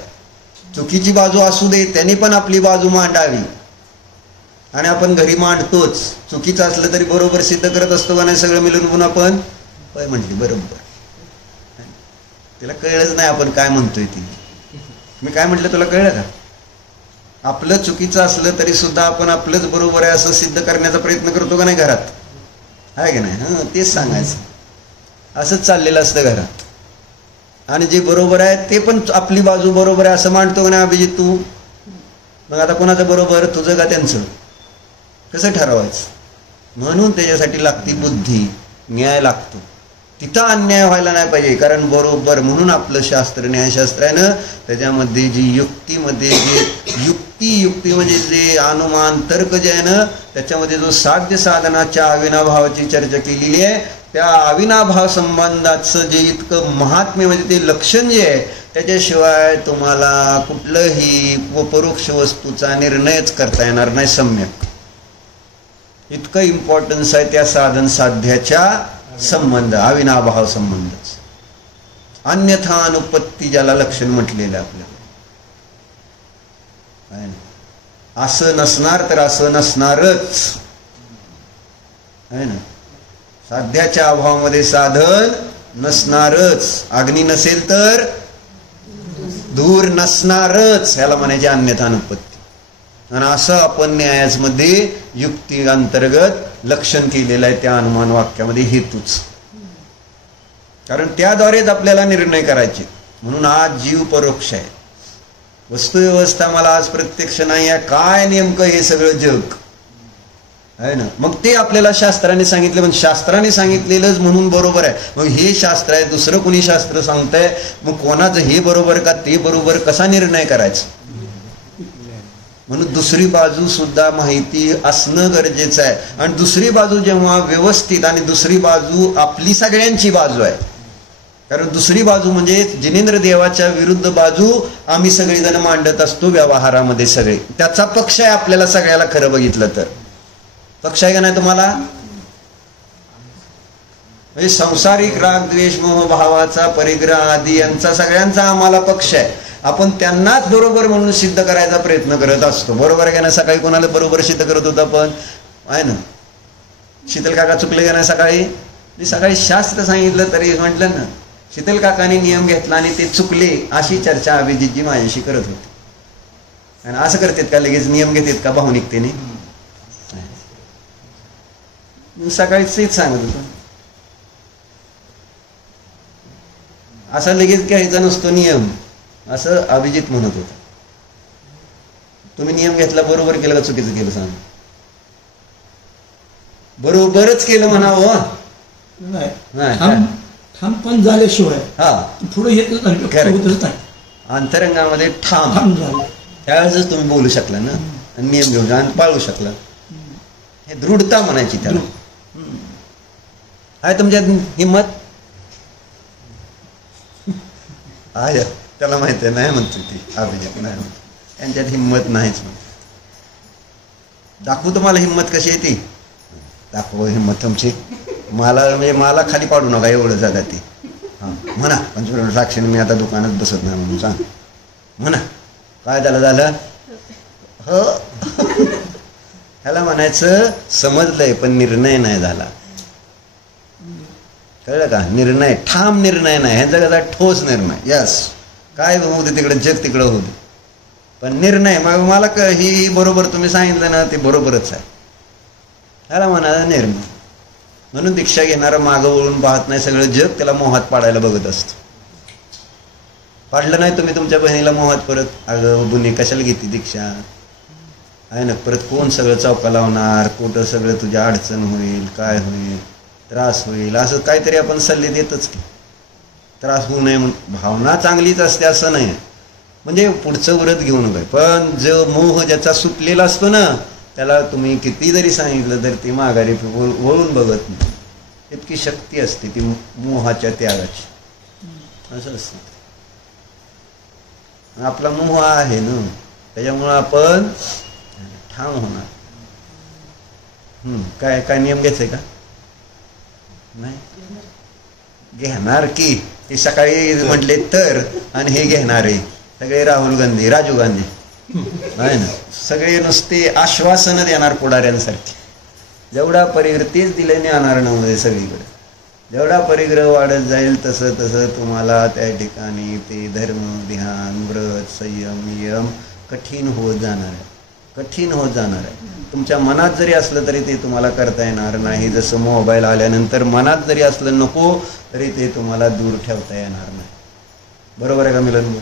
चुकीची बाजू असू दे त्याने पण आपली बाजू मांडावी आणि आपण घरी मांडतोच. चुकीचं असलं तरी बरोबर सिद्ध करत असतो का नाही? सगळं मिळून पुन्हा आपण होय म्हटली बरोबर. तिला कळलंच नाही आपण काय म्हणतोय. ती मी काय म्हटलं तुला कळलं का? आपलं चुकीचं असलं तरी सुद्धा आपण आपलंच बरोबर आहे असं सिद्ध करण्याचा प्रयत्न करतो का नाही घरात? आहे की नाही? तेच सांगायचं. असंच चाललेलं असतं घरात. आणि जे बरोबर आहे ते पण आपली बाजू बरोबर आहे असं मांडतो का नाही अभिजित तू? मग आता कोणाचं बरोबर, तुझं का त्यांचं? कसं ठरवायचं? म्हणून त्याच्यासाठी लागती बुद्धी, न्याय लागतो. तिथं अन्याय व्हायला नाही पाहिजे. कारण बरोबर म्हणून आपलं शास्त्र न्यायशास्त्र आहे ना, त्याच्यामध्ये जी युक्तीमध्ये जे युक्ती म्हणजे जे अनुमान तर्क जे आहे ना, त्याच्यामध्ये जो साध्य साधनाच्या अविनाभावाची चर्चा केलेली आहे, त्या अविनाभाव संबंधाचं जे इतकं महात्म्य म्हणजे ते लक्षण जे आहे, त्याच्याशिवाय तुम्हाला कुठलंही परोक्ष वस्तूचा निर्णयच करता येणार नाही सम्यक. इतकं इम्पॉर्टन्स आहे त्या साधन साध्याच्या संबंध, अविनाभाव संबंध. अन्यथा अनुपत्ती ज्याला लक्षण म्हटलेलं आपल्याला. असं नसणार तर असं नसणारच आहे ना. साध्याच्या अभावामध्ये साधन नसणारच. अग्नी नसेल तर धूर नसणारच. ह्याला म्हणायचे अन्यथा अनुपत्ती. आणि असं आपण न्यायामध्ये युक्ती अंतर्गत लक्षण केलेलं आहे त्या अनुमान वाक्यामध्ये हेतूच. कारण त्याद्वारेच आपल्याला निर्णय करायचे. म्हणून आज जीव परोक्ष आहे. वस्तुव्यवस्था मला आज प्रत्यक्ष नाही आहे. काय नेमकं हे सगळं जग आहे ना. मग ते आपल्याला शास्त्राने सांगितलं. पण शास्त्राने सांगितलेलंच म्हणून बरोबर आहे. मग हे शास्त्र आहे, दुसरं कोणी शास्त्र सांगतंय, मग कोणाचं हे बरोबर का ते बरोबर, कसा निर्णय करायचा? म्हणून दुसरी बाजू सुद्धा माहिती असणं गरजेचं आहे. आणि दुसरी बाजू जेव्हा व्यवस्थित, आणि दुसरी बाजू आपली सगळ्यांची बाजू आहे. कारण दुसरी बाजू म्हणजे जिनेंद्र देवाच्या विरुद्ध बाजू आम्ही सगळेजण मांडत असतो व्यवहारामध्ये. सगळे त्याचा पक्ष आहे आपल्याला सगळ्याला. खरं बघितलं तर पक्ष आहे का नाही तुम्हाला? म्हणजे सांसारिक राग द्वेष मोह भावाचा परिग्रह आदी यांचा सगळ्यांचा आम्हाला पक्ष आहे. आपण त्यांनाच बरोबर म्हणून सिद्ध करायचा प्रयत्न करत असतो. बरोबर आहे का नाही? सकाळी कोणाला बरोबर सिद्ध करत होता पण आहे ना. शीतल काका चुकले का नाही सकाळी? मी सकाळी शास्त्र सांगितलं तरी म्हटलं ना, शीतल काकाने नियम घेतला आणि ते चुकले अशी चर्चा अभिजितजी माझ्याशी करत होती. आणि असं करतात का लगेच नियम घेतात का भावनिकतेने? सकाळीच तेच सांगत होतो. असा लगेच घ्यायचा नसतो नियम, असं अभिजित म्हणत होता. तुम्ही नियम घेतला, बरोबर केलं का चुकीचं केलं सांग? बरोबरच केलं म्हणावं. ठामपण झाल्याशिवाय पुढे येतच नाही. अंतरंगामध्ये ठाम झालं त्यावेळेस तुम्ही बोलू शकला ना, नियम घेऊन आणि पाळू शकला. हे दृढता म्हणायची त्याला. आहे तुमच्यात हिंमत? आहे त्याला माहिती आहे. नाही म्हणतो ती अभिजित, नाही म्हणतो. त्यांच्यात हिंमत नाहीच म्हणतो. दाखवू तुम्हाला हिंमत कशी आहे ती? दाखव हिंमत तुमची. मला म्हणजे मला खाली पाडू नका एवढं जागा ती. हां म्हणा, 25 साक्षीने मी आता दुकानात बसत नाही म्हणून सांग. म्हणा काय झालं हो. ह्याला म्हणायचं समजलंय पण निर्णय नाही झाला. कळलं का? निर्णय ठाम निर्णय नाही. ह्यांचा कसा ठोस निर्णय. यस काय होऊ दे तिकडे, जग तिकडं होऊ दे, पण निर्णय मग मला ही बरोबर तुम्ही सांगितलं ना ते बरोबरच आहे. ह्याला म्हणायचं निर्णय. म्हणून दीक्षा घेणारा मागं वळून पाहत नाही. सगळं जग त्याला मोहात पाडायला बघत असतं. पाडलं नाही तुम्ही तुमच्या बहिणीला मोहात परत, अगं बुनी कशाला घेते दीक्षा आहे ना, परत कोण सगळं चौका लावणार, कुठं सगळं तुझ्या अडचण होईल, काय होईल, त्रास होईल, असं काहीतरी आपण सल्ले देतच की. त्रास होऊ नये म्हणून भावना चांगलीच असते असं नाही, म्हणजे पुढचं व्रत घेऊ नका. पण जो मोह ज्याचा सुटलेला असतो ना, त्याला तुम्ही किती जरी सांगितलं तर ती माघारी वळून बघत नाही. इतकी शक्ती असते ती मोहाच्या त्यागाची, असं असतं. आपला मोह आहे ना, त्याच्यामुळं आपण ठाम होणार. काय काय नियम घ्यायचंय का? नाही घेणार की, ते सकाळी म्हटले तर, आणि हे घेणार आहे सगळे राहुल गांधी, राजीव गांधी आहे ना, सगळे नुसते आश्वासनं देणार पुढाऱ्यांसारखी. जेवढा परिग्रह तेच दिले ज्ञानार नव्हे सगळीकडे, जेवढा परिग्रह वाढत जाईल तसं तसं तुम्हाला त्या ठिकाणी ते धर्म, ध्यान, व्रत, संयम, नियम कठीण होत जाणार आहे, कठीण होत जाणार आहे. तुमच्या मनात जरी असलं तरी ते तुम्हाला करता येणार नाही. जसं मोबाईल आल्यानंतर मनात जरी असलं नको तरी ते तुम्हाला दूर ठेवता येणार नाही. बरोबर आहे का मिलन?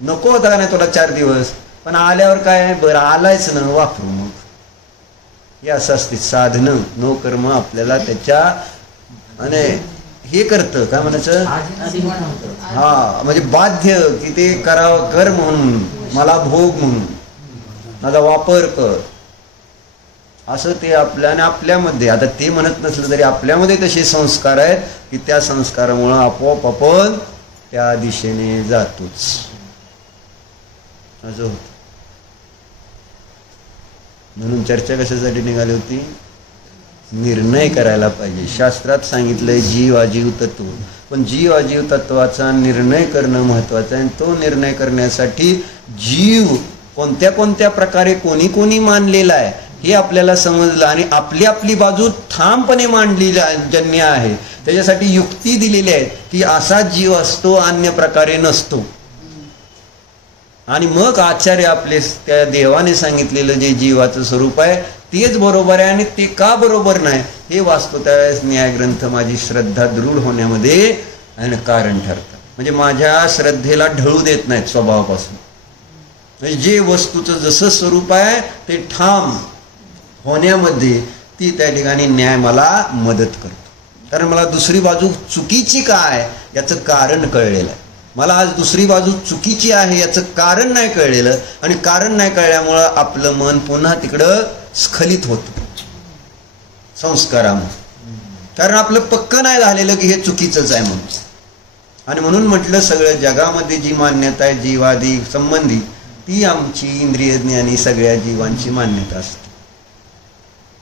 नको होता का नाही तुला 4 दिवस, पण आल्यावर काय बरं आलायच ना, वापरू मग. हे असं असते साधनं, नो कर्म आपल्याला त्याच्या आणि हे करतं काय म्हणायचं, हा म्हणजे बाध्य की ते करावं, कर म्हणून, मला भोग म्हणून, माझा वापर कर, असं ते आपल्या आणि आपल्यामध्ये. आता ते म्हणत नसलं तरी आपल्यामध्ये तसे संस्कार आहेत की त्या संस्कारामुळं आपोआप आपण त्या दिशेने जातोच, असं होतं. म्हणून चर्चा कशासाठी निघाली होती? निर्णय करायला पाहिजे. शास्त्रात सांगितलंय जीव अजीव तत्व, पण जीव अजीव तत्वाचा निर्णय करणं महत्वाचं आहे. तो निर्णय करण्यासाठी जीव कोणत्या कोणत्या प्रकारे कोणी कोणी मानलेला आहे हे आपल्याला समजलं, आणि आपली आपली बाजू ठामपणे मांडली जन्य आहे. त्याच्यासाठी युक्ती दिलेली आहे की असा जीव असतो, अन्य प्रकारे नसतो. आणि मग आचार्य आपले त्या देवाने सांगितलेलं जे जीवाचं स्वरूप आहे तेच बरोबर आहे, आणि ते का बरोबर नाही हे वास्तव त्यावेळेस न्यायग्रंथ माझी श्रद्धा दृढ होण्यामध्ये आणि कारण ठरतं. म्हणजे माझ्या श्रद्धेला ढळू देत नाहीत स्वभावापासून. म्हणजे जे वस्तूचं जसं स्वरूप आहे ते ठाम होण्यामध्ये ती त्या ठिकाणी न्याय मला मदत करतो. कारण मला दुसरी बाजू चुकीची काय याचं कारण कळलेलं आहे. मला आज दुसरी बाजू चुकीची आहे याचं कारण नाही कळलेलं, आणि कारण नाही कळल्यामुळं आपलं मन पुन्हा तिकडं स्खलित होतं संस्कारामुळे. कारण आपलं पक्क नाही झालेलं की हे चुकीचंच आहे म्हणून. आणि म्हणून म्हटलं सगळं जगामध्ये जी मान्यता आहे जीवादी संबंधी ती आमची इंद्रिय ज्ञानी सगळ्या जीवांची मान्यता असते.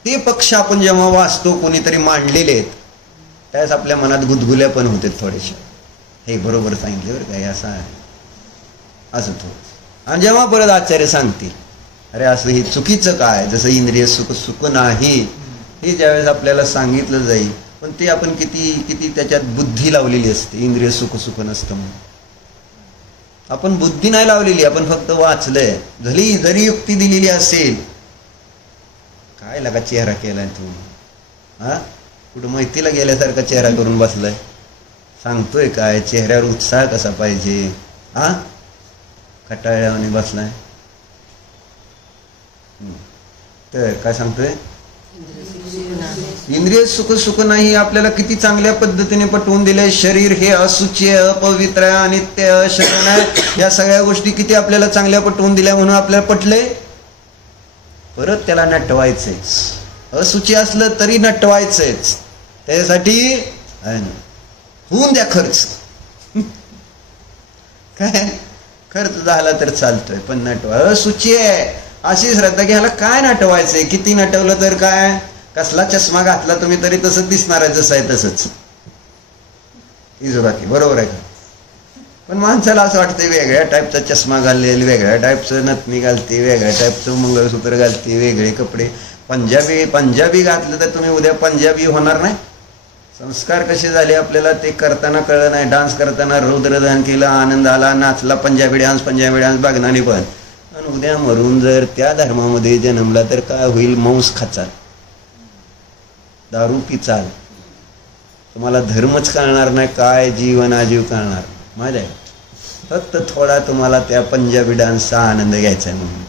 ते पक्ष आपण जेव्हा वाचतो कोणीतरी मांडलेले आहेत त्यावेळेस आपल्या मनात गुदगुल्या पण होते थोडेशा, हे बरोबर सांगितले बरं काय, असं आहे असं थोडं. आणि जेव्हा परत आचार्य सांगतील अरे असं हे चुकीचं काय, जसं इंद्रिय सुख सुख नाही हे ज्यावेळेस आपल्याला सांगितलं जाईल, पण ते आपण किती किती त्याच्यात बुद्धी लावलेली असते. इंद्रिय सुख सुख नसतं म्हणून आपण बुद्धी नाही लावलेली, आपण फक्त वाचलंय. जरी युक्ती दिलेली असेल, काय लगा चेहरा केलाय तू, हा कुठं मैत्रीला गेल्यासारखा चेहरा करून बसलाय, सांगतोय काय, चेहऱ्यावर उत्साह कसा पाहिजे, हा कटाळ्याने बसलाय. तर काय सांगतोय, इंद्रिय सुख सुख नाही आपल्याला किती चांगल्या पद्धतीने पटवून दिले. शरीर हे असुची अपवित्र अनित्य शरण आहे, या सगळ्या गोष्टी किती आपल्याला चांगल्या पटवून दिल्या म्हणून आपल्याला पटले. परत त्याला नटवायचंच, असुची असलं तरी नटवायचंच. त्याच्यासाठी होऊन द्या खर्च, काय खर्च झाला तर चालतोय, पण नटवा. असुची आहे अशी श्रद्धा की ह्याला काय नटवायचंय, किती नटवलं तर काय, कसला चष्मा घातला तुम्ही तरी तसंच दिसणार आहे, जसं आहे तसंच बाकी. बरोबर आहे का? पण माणसाला असं वाटतं वेगळ्या टाईपचा चष्मा घाललेला, वेगळ्या टाईपचं नथनी घालते, वेगळ्या टाईपचं मंगळसूत्र घालते, वेगळे कपडे. पंजाबी घातलं तर तुम्ही उद्या पंजाबी होणार नाही. संस्कार कसे झाले आपल्याला ते करताना कळलं नाही. डान्स करताना रौद्रदान केलं, आनंद आला, नाचला, पंजाबी डान्स बघणाने पण. आणि उद्या मरून जर त्या धर्मामध्ये जन्मला तर काय होईल, मांस खाचाल, दारू पिचाल, तुम्हाला धर्मच कळणार नाही, काय जीवन आजीव कळणार. माझ्या फक्त थोडा तुम्हाला त्या पंजाबी डान्सचा आनंद घ्यायचा आहे म्हणून.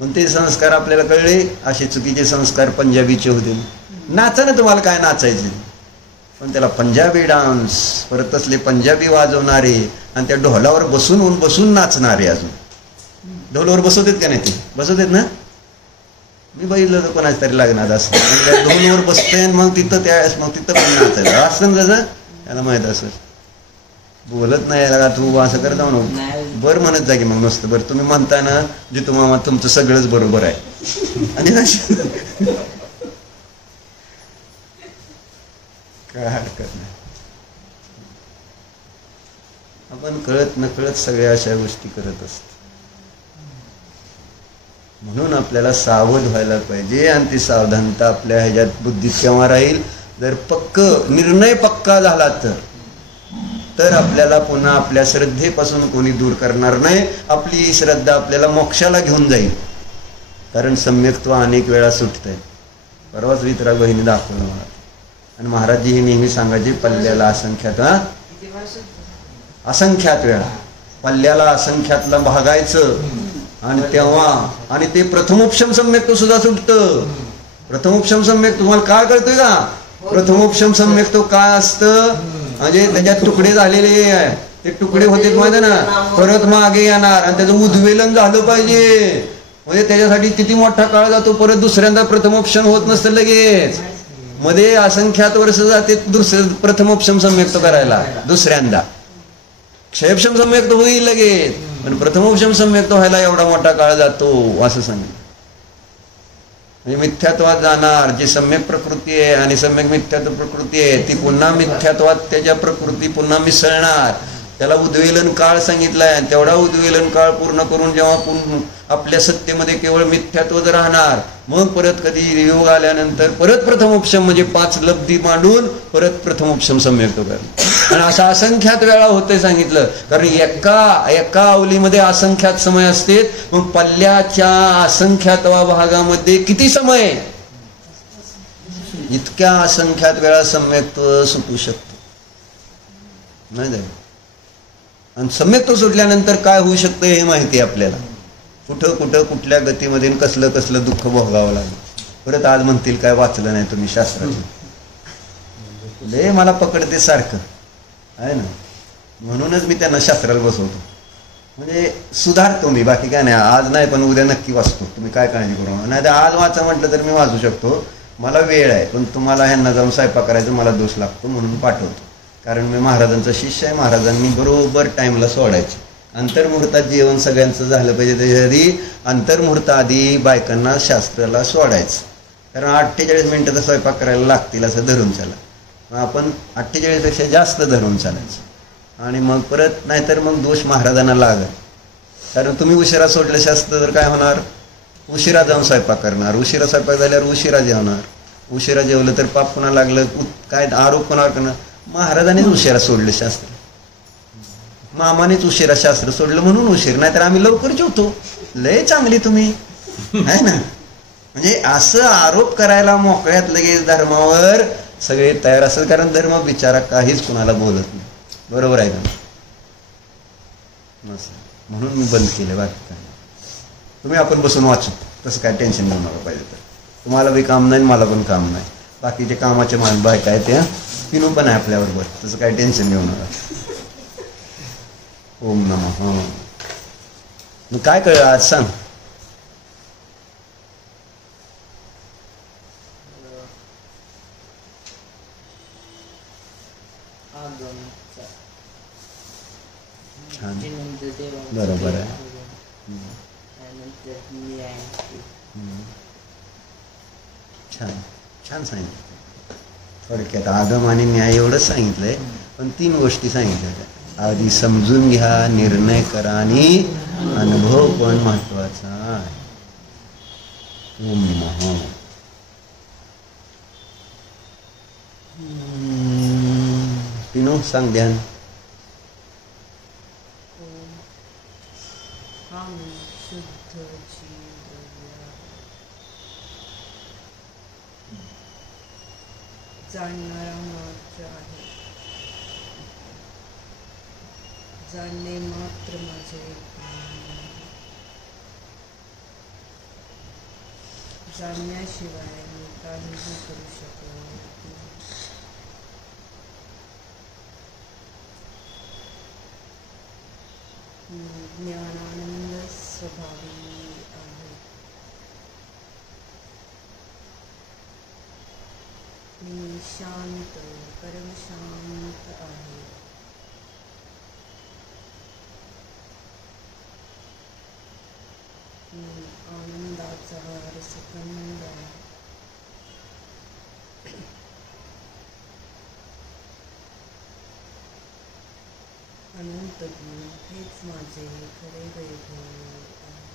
पण ते संस्कार आपल्याला कळले, असे चुकीचे संस्कार पंजाबीचे होते. नाचा ना, तुम्हाला काय नाचायचे, पण त्याला पंजाबी डान्स, परत तसले पंजाबी वाजवणारे आणि त्या ढोलावर बसून नाचणारे. अजून ढोलावर बसवतात का नाही, ते बसवतात ना. मी बघितलं तर कोणाच तरी लागणार असं ढोलवर बसतंय, मग तिथं पण नाचायचं असं कसं त्याला माहित असेल. बोलत नाही का तू असं करत म्हणून बरं म्हणत जा की मग नुसतं बरं. तुम्ही म्हणता ना जितू मामा तुमचं सगळंच बरोबर आहे आणि काय हरकत नाही. आपण कळत नकळत सगळ्या अशा गोष्टी करत असतो. म्हणून आपल्याला सावध व्हायला पाहिजे. आणि ती सावधानता आपल्या ह्याच्यात बुद्धीत केव्हा राहील, जर निर्णय पक्का झाला तर आपल्याला पुन्हा आपल्या श्रद्धेपासून कोणी दूर करणार नाही. आपली श्रद्धा आपल्याला मोक्षाला घेऊन जाईल. कारण सम्यक्त्व अनेक वेळा सुटतंय. परवाच वितरा बहिणी दाखवलं मला. आणि महाराजजी हे नेहमी सांगायचे, पल्ल्याला असंख्यात वेळा पल्ल्याला असंख्यातला भागायचं आणि तेव्हा आणि ते प्रथमोपशम सम्यक्त्व सुद्धा सुटतं. प्रथमोपशम सम्यक्त्व तुम्हाला काय कळतंय का? प्रथमोपशम सम्यक्त्व काय असतं म्हणजे त्याच्यात तुकडे झालेले आहे, ते तुकडे होते माहिती ना, परत मागे येणार आणि त्याचं उद्वेलन झालं पाहिजे. म्हणजे त्याच्यासाठी किती मोठा काळ जातो. परत दुसऱ्यांदा प्रथमोपशम होत नसतं लगेच, मध्ये असंख्यात वर्ष जाते प्रथमोपशम सम्यक्त करायला. दुसऱ्यांदा क्षयपशम सम्यक्त होईल लगेच, पण प्रथमोपशम सम्यक्त व्हायला एवढा मोठा काळ जातो असं सांगितलं. म्हणजे मिथ्यात्वात जाणार जी सम्यक प्रकृती आहे आणि सम्यक मिथ्यात्व प्रकृती आहे ती पुन्हा मिथ्यात्वात त्याच्या प्रकृती पुन्हा मिसळणार. त्याला उद्वेलन काळ सांगितलाय. आणि तेवढा उद्वेलन काळ पूर्ण करून जेव्हा आपल्या सत्तेमध्ये केवळ मिथ्यात्वच राहणार, मग परत कधी योग आल्यानंतर परत प्रथमोपशम म्हणजे 5 लब्धी मांडून परत प्रथमोपशम सम्यक्त कर. आणि असं असंख्यात वेळा होते सांगितलं. कारण एका अवलीमध्ये असंख्यात समय असते. मग पल्ल्याच्या असंख्यातवा भागामध्ये किती समय, इतक्या असंख्यात वेळा सम्यक्त्व सुटू शकतो नाही. आणि सम्यक्त्व सुटल्यानंतर काय होऊ शकतं हे माहिती आहे आपल्याला. कुठं कुठल्या गतीमध्ये कसलं दुःख भोगावं लागलं. परत आज म्हणतील काय वाचलं नाही तुम्ही शास्त्राचं, लय मला पकडते सारखं आहे ना. म्हणूनच मी त्यांना शास्त्राला बसवतो, म्हणजे सुधारतो मी. बाकी काय नाही. आज नाही पण उद्या नक्की वाचतो. तुम्ही काय काळजी करू. नाही तर आज वाचा म्हटलं तर मी वाचू शकतो, मला वेळ आहे. पण तुम्हाला ह्यांना जाऊन स्वयंपाक करायचं मला दोष लागतो म्हणून पाठवतो. कारण मी महाराजांचा शिष्य आहे. महाराजांनी बरोबर टाईमला सोडायचे. अंतर्मुहूर्तात जेवण सगळ्यांचं झालं पाहिजे. त्याच्याआधी अंतर्मुहूर्ताआधी बायकांना शास्त्राला सोडायचं. कारण 48 मिनिटं तर स्वयंपाक करायला लागतील असं धरून चला. आपण 48पेक्षा जास्त धरून चालायचं. आणि मग परत नाहीतर मग दोष महाराजांना लागेल. कारण तुम्ही उशिरा सोडलं शास्त्र तर काय होणार, उशिरा जाऊन स्वयंपाक करणार. उशिरा स्वयंपाक झाल्यावर उशिरा जेवणार. उशिरा जेवलं तर पाप पुन्हा लागलं, काय आरोप कोणावर करणार. महाराजांनीच उशिरा सोडलं शास्त्र, मामानेच उशिरा शास्त्र सोडलं म्हणून उशीर. नाहीतर आम्ही लवकर जेवतो. लय चांगली तुम्ही आहे ना. म्हणजे असं आरोप करायला मोकळ्यात लगेच धर्मावर सगळे तयार असेल. कारण धर्म बिचारा काहीच कुणाला बोलत नाही. बरोबर आहे का? म्हणून मी बंद केलं. बाकी काय तुम्ही आपण बसून वाचू, तसं काय टेन्शन घेऊ नका. पाहिजे तर तुम्हाला बी काम नाही मला पण काम नाही. बाकीचे कामाचे मान बायका आहे ते पिनू पण आहे आपल्याबरोबर, तसं काय टेन्शन घेऊ नका. ओम नमः. मग काय कळलं आज सांग. बरोबर आहे. छान छान सांगितलं. थोडक्यात आगम आणि न्याय एवढंच सांगितलंय, पण 3 गोष्टी सांगितल्या. आधी समजून घ्या, निर्णय करा आणि अनुभव पण महत्वाचा आहे. ओम नमः. पिनो सांग ध्यान. जाणणारा मार्ग आहे, जाणणे मात्र माझे काम. जाणण्याशिवाय मी काहीही करू शकत नाही. मी ज्ञानानंद स्वभावी आहे. मी शांत परमशांत आहे. मी आनंदाचा रसखंड आहे. अनंत गुण हेच माझे खरे वैभव आहे.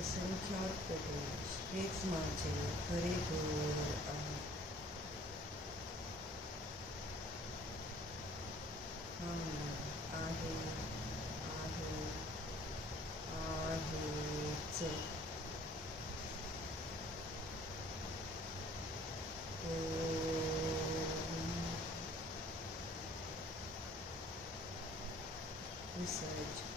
असंख्यात दोष हेच माझे खरे गुण आहे. आहे आहेच. विसर्ज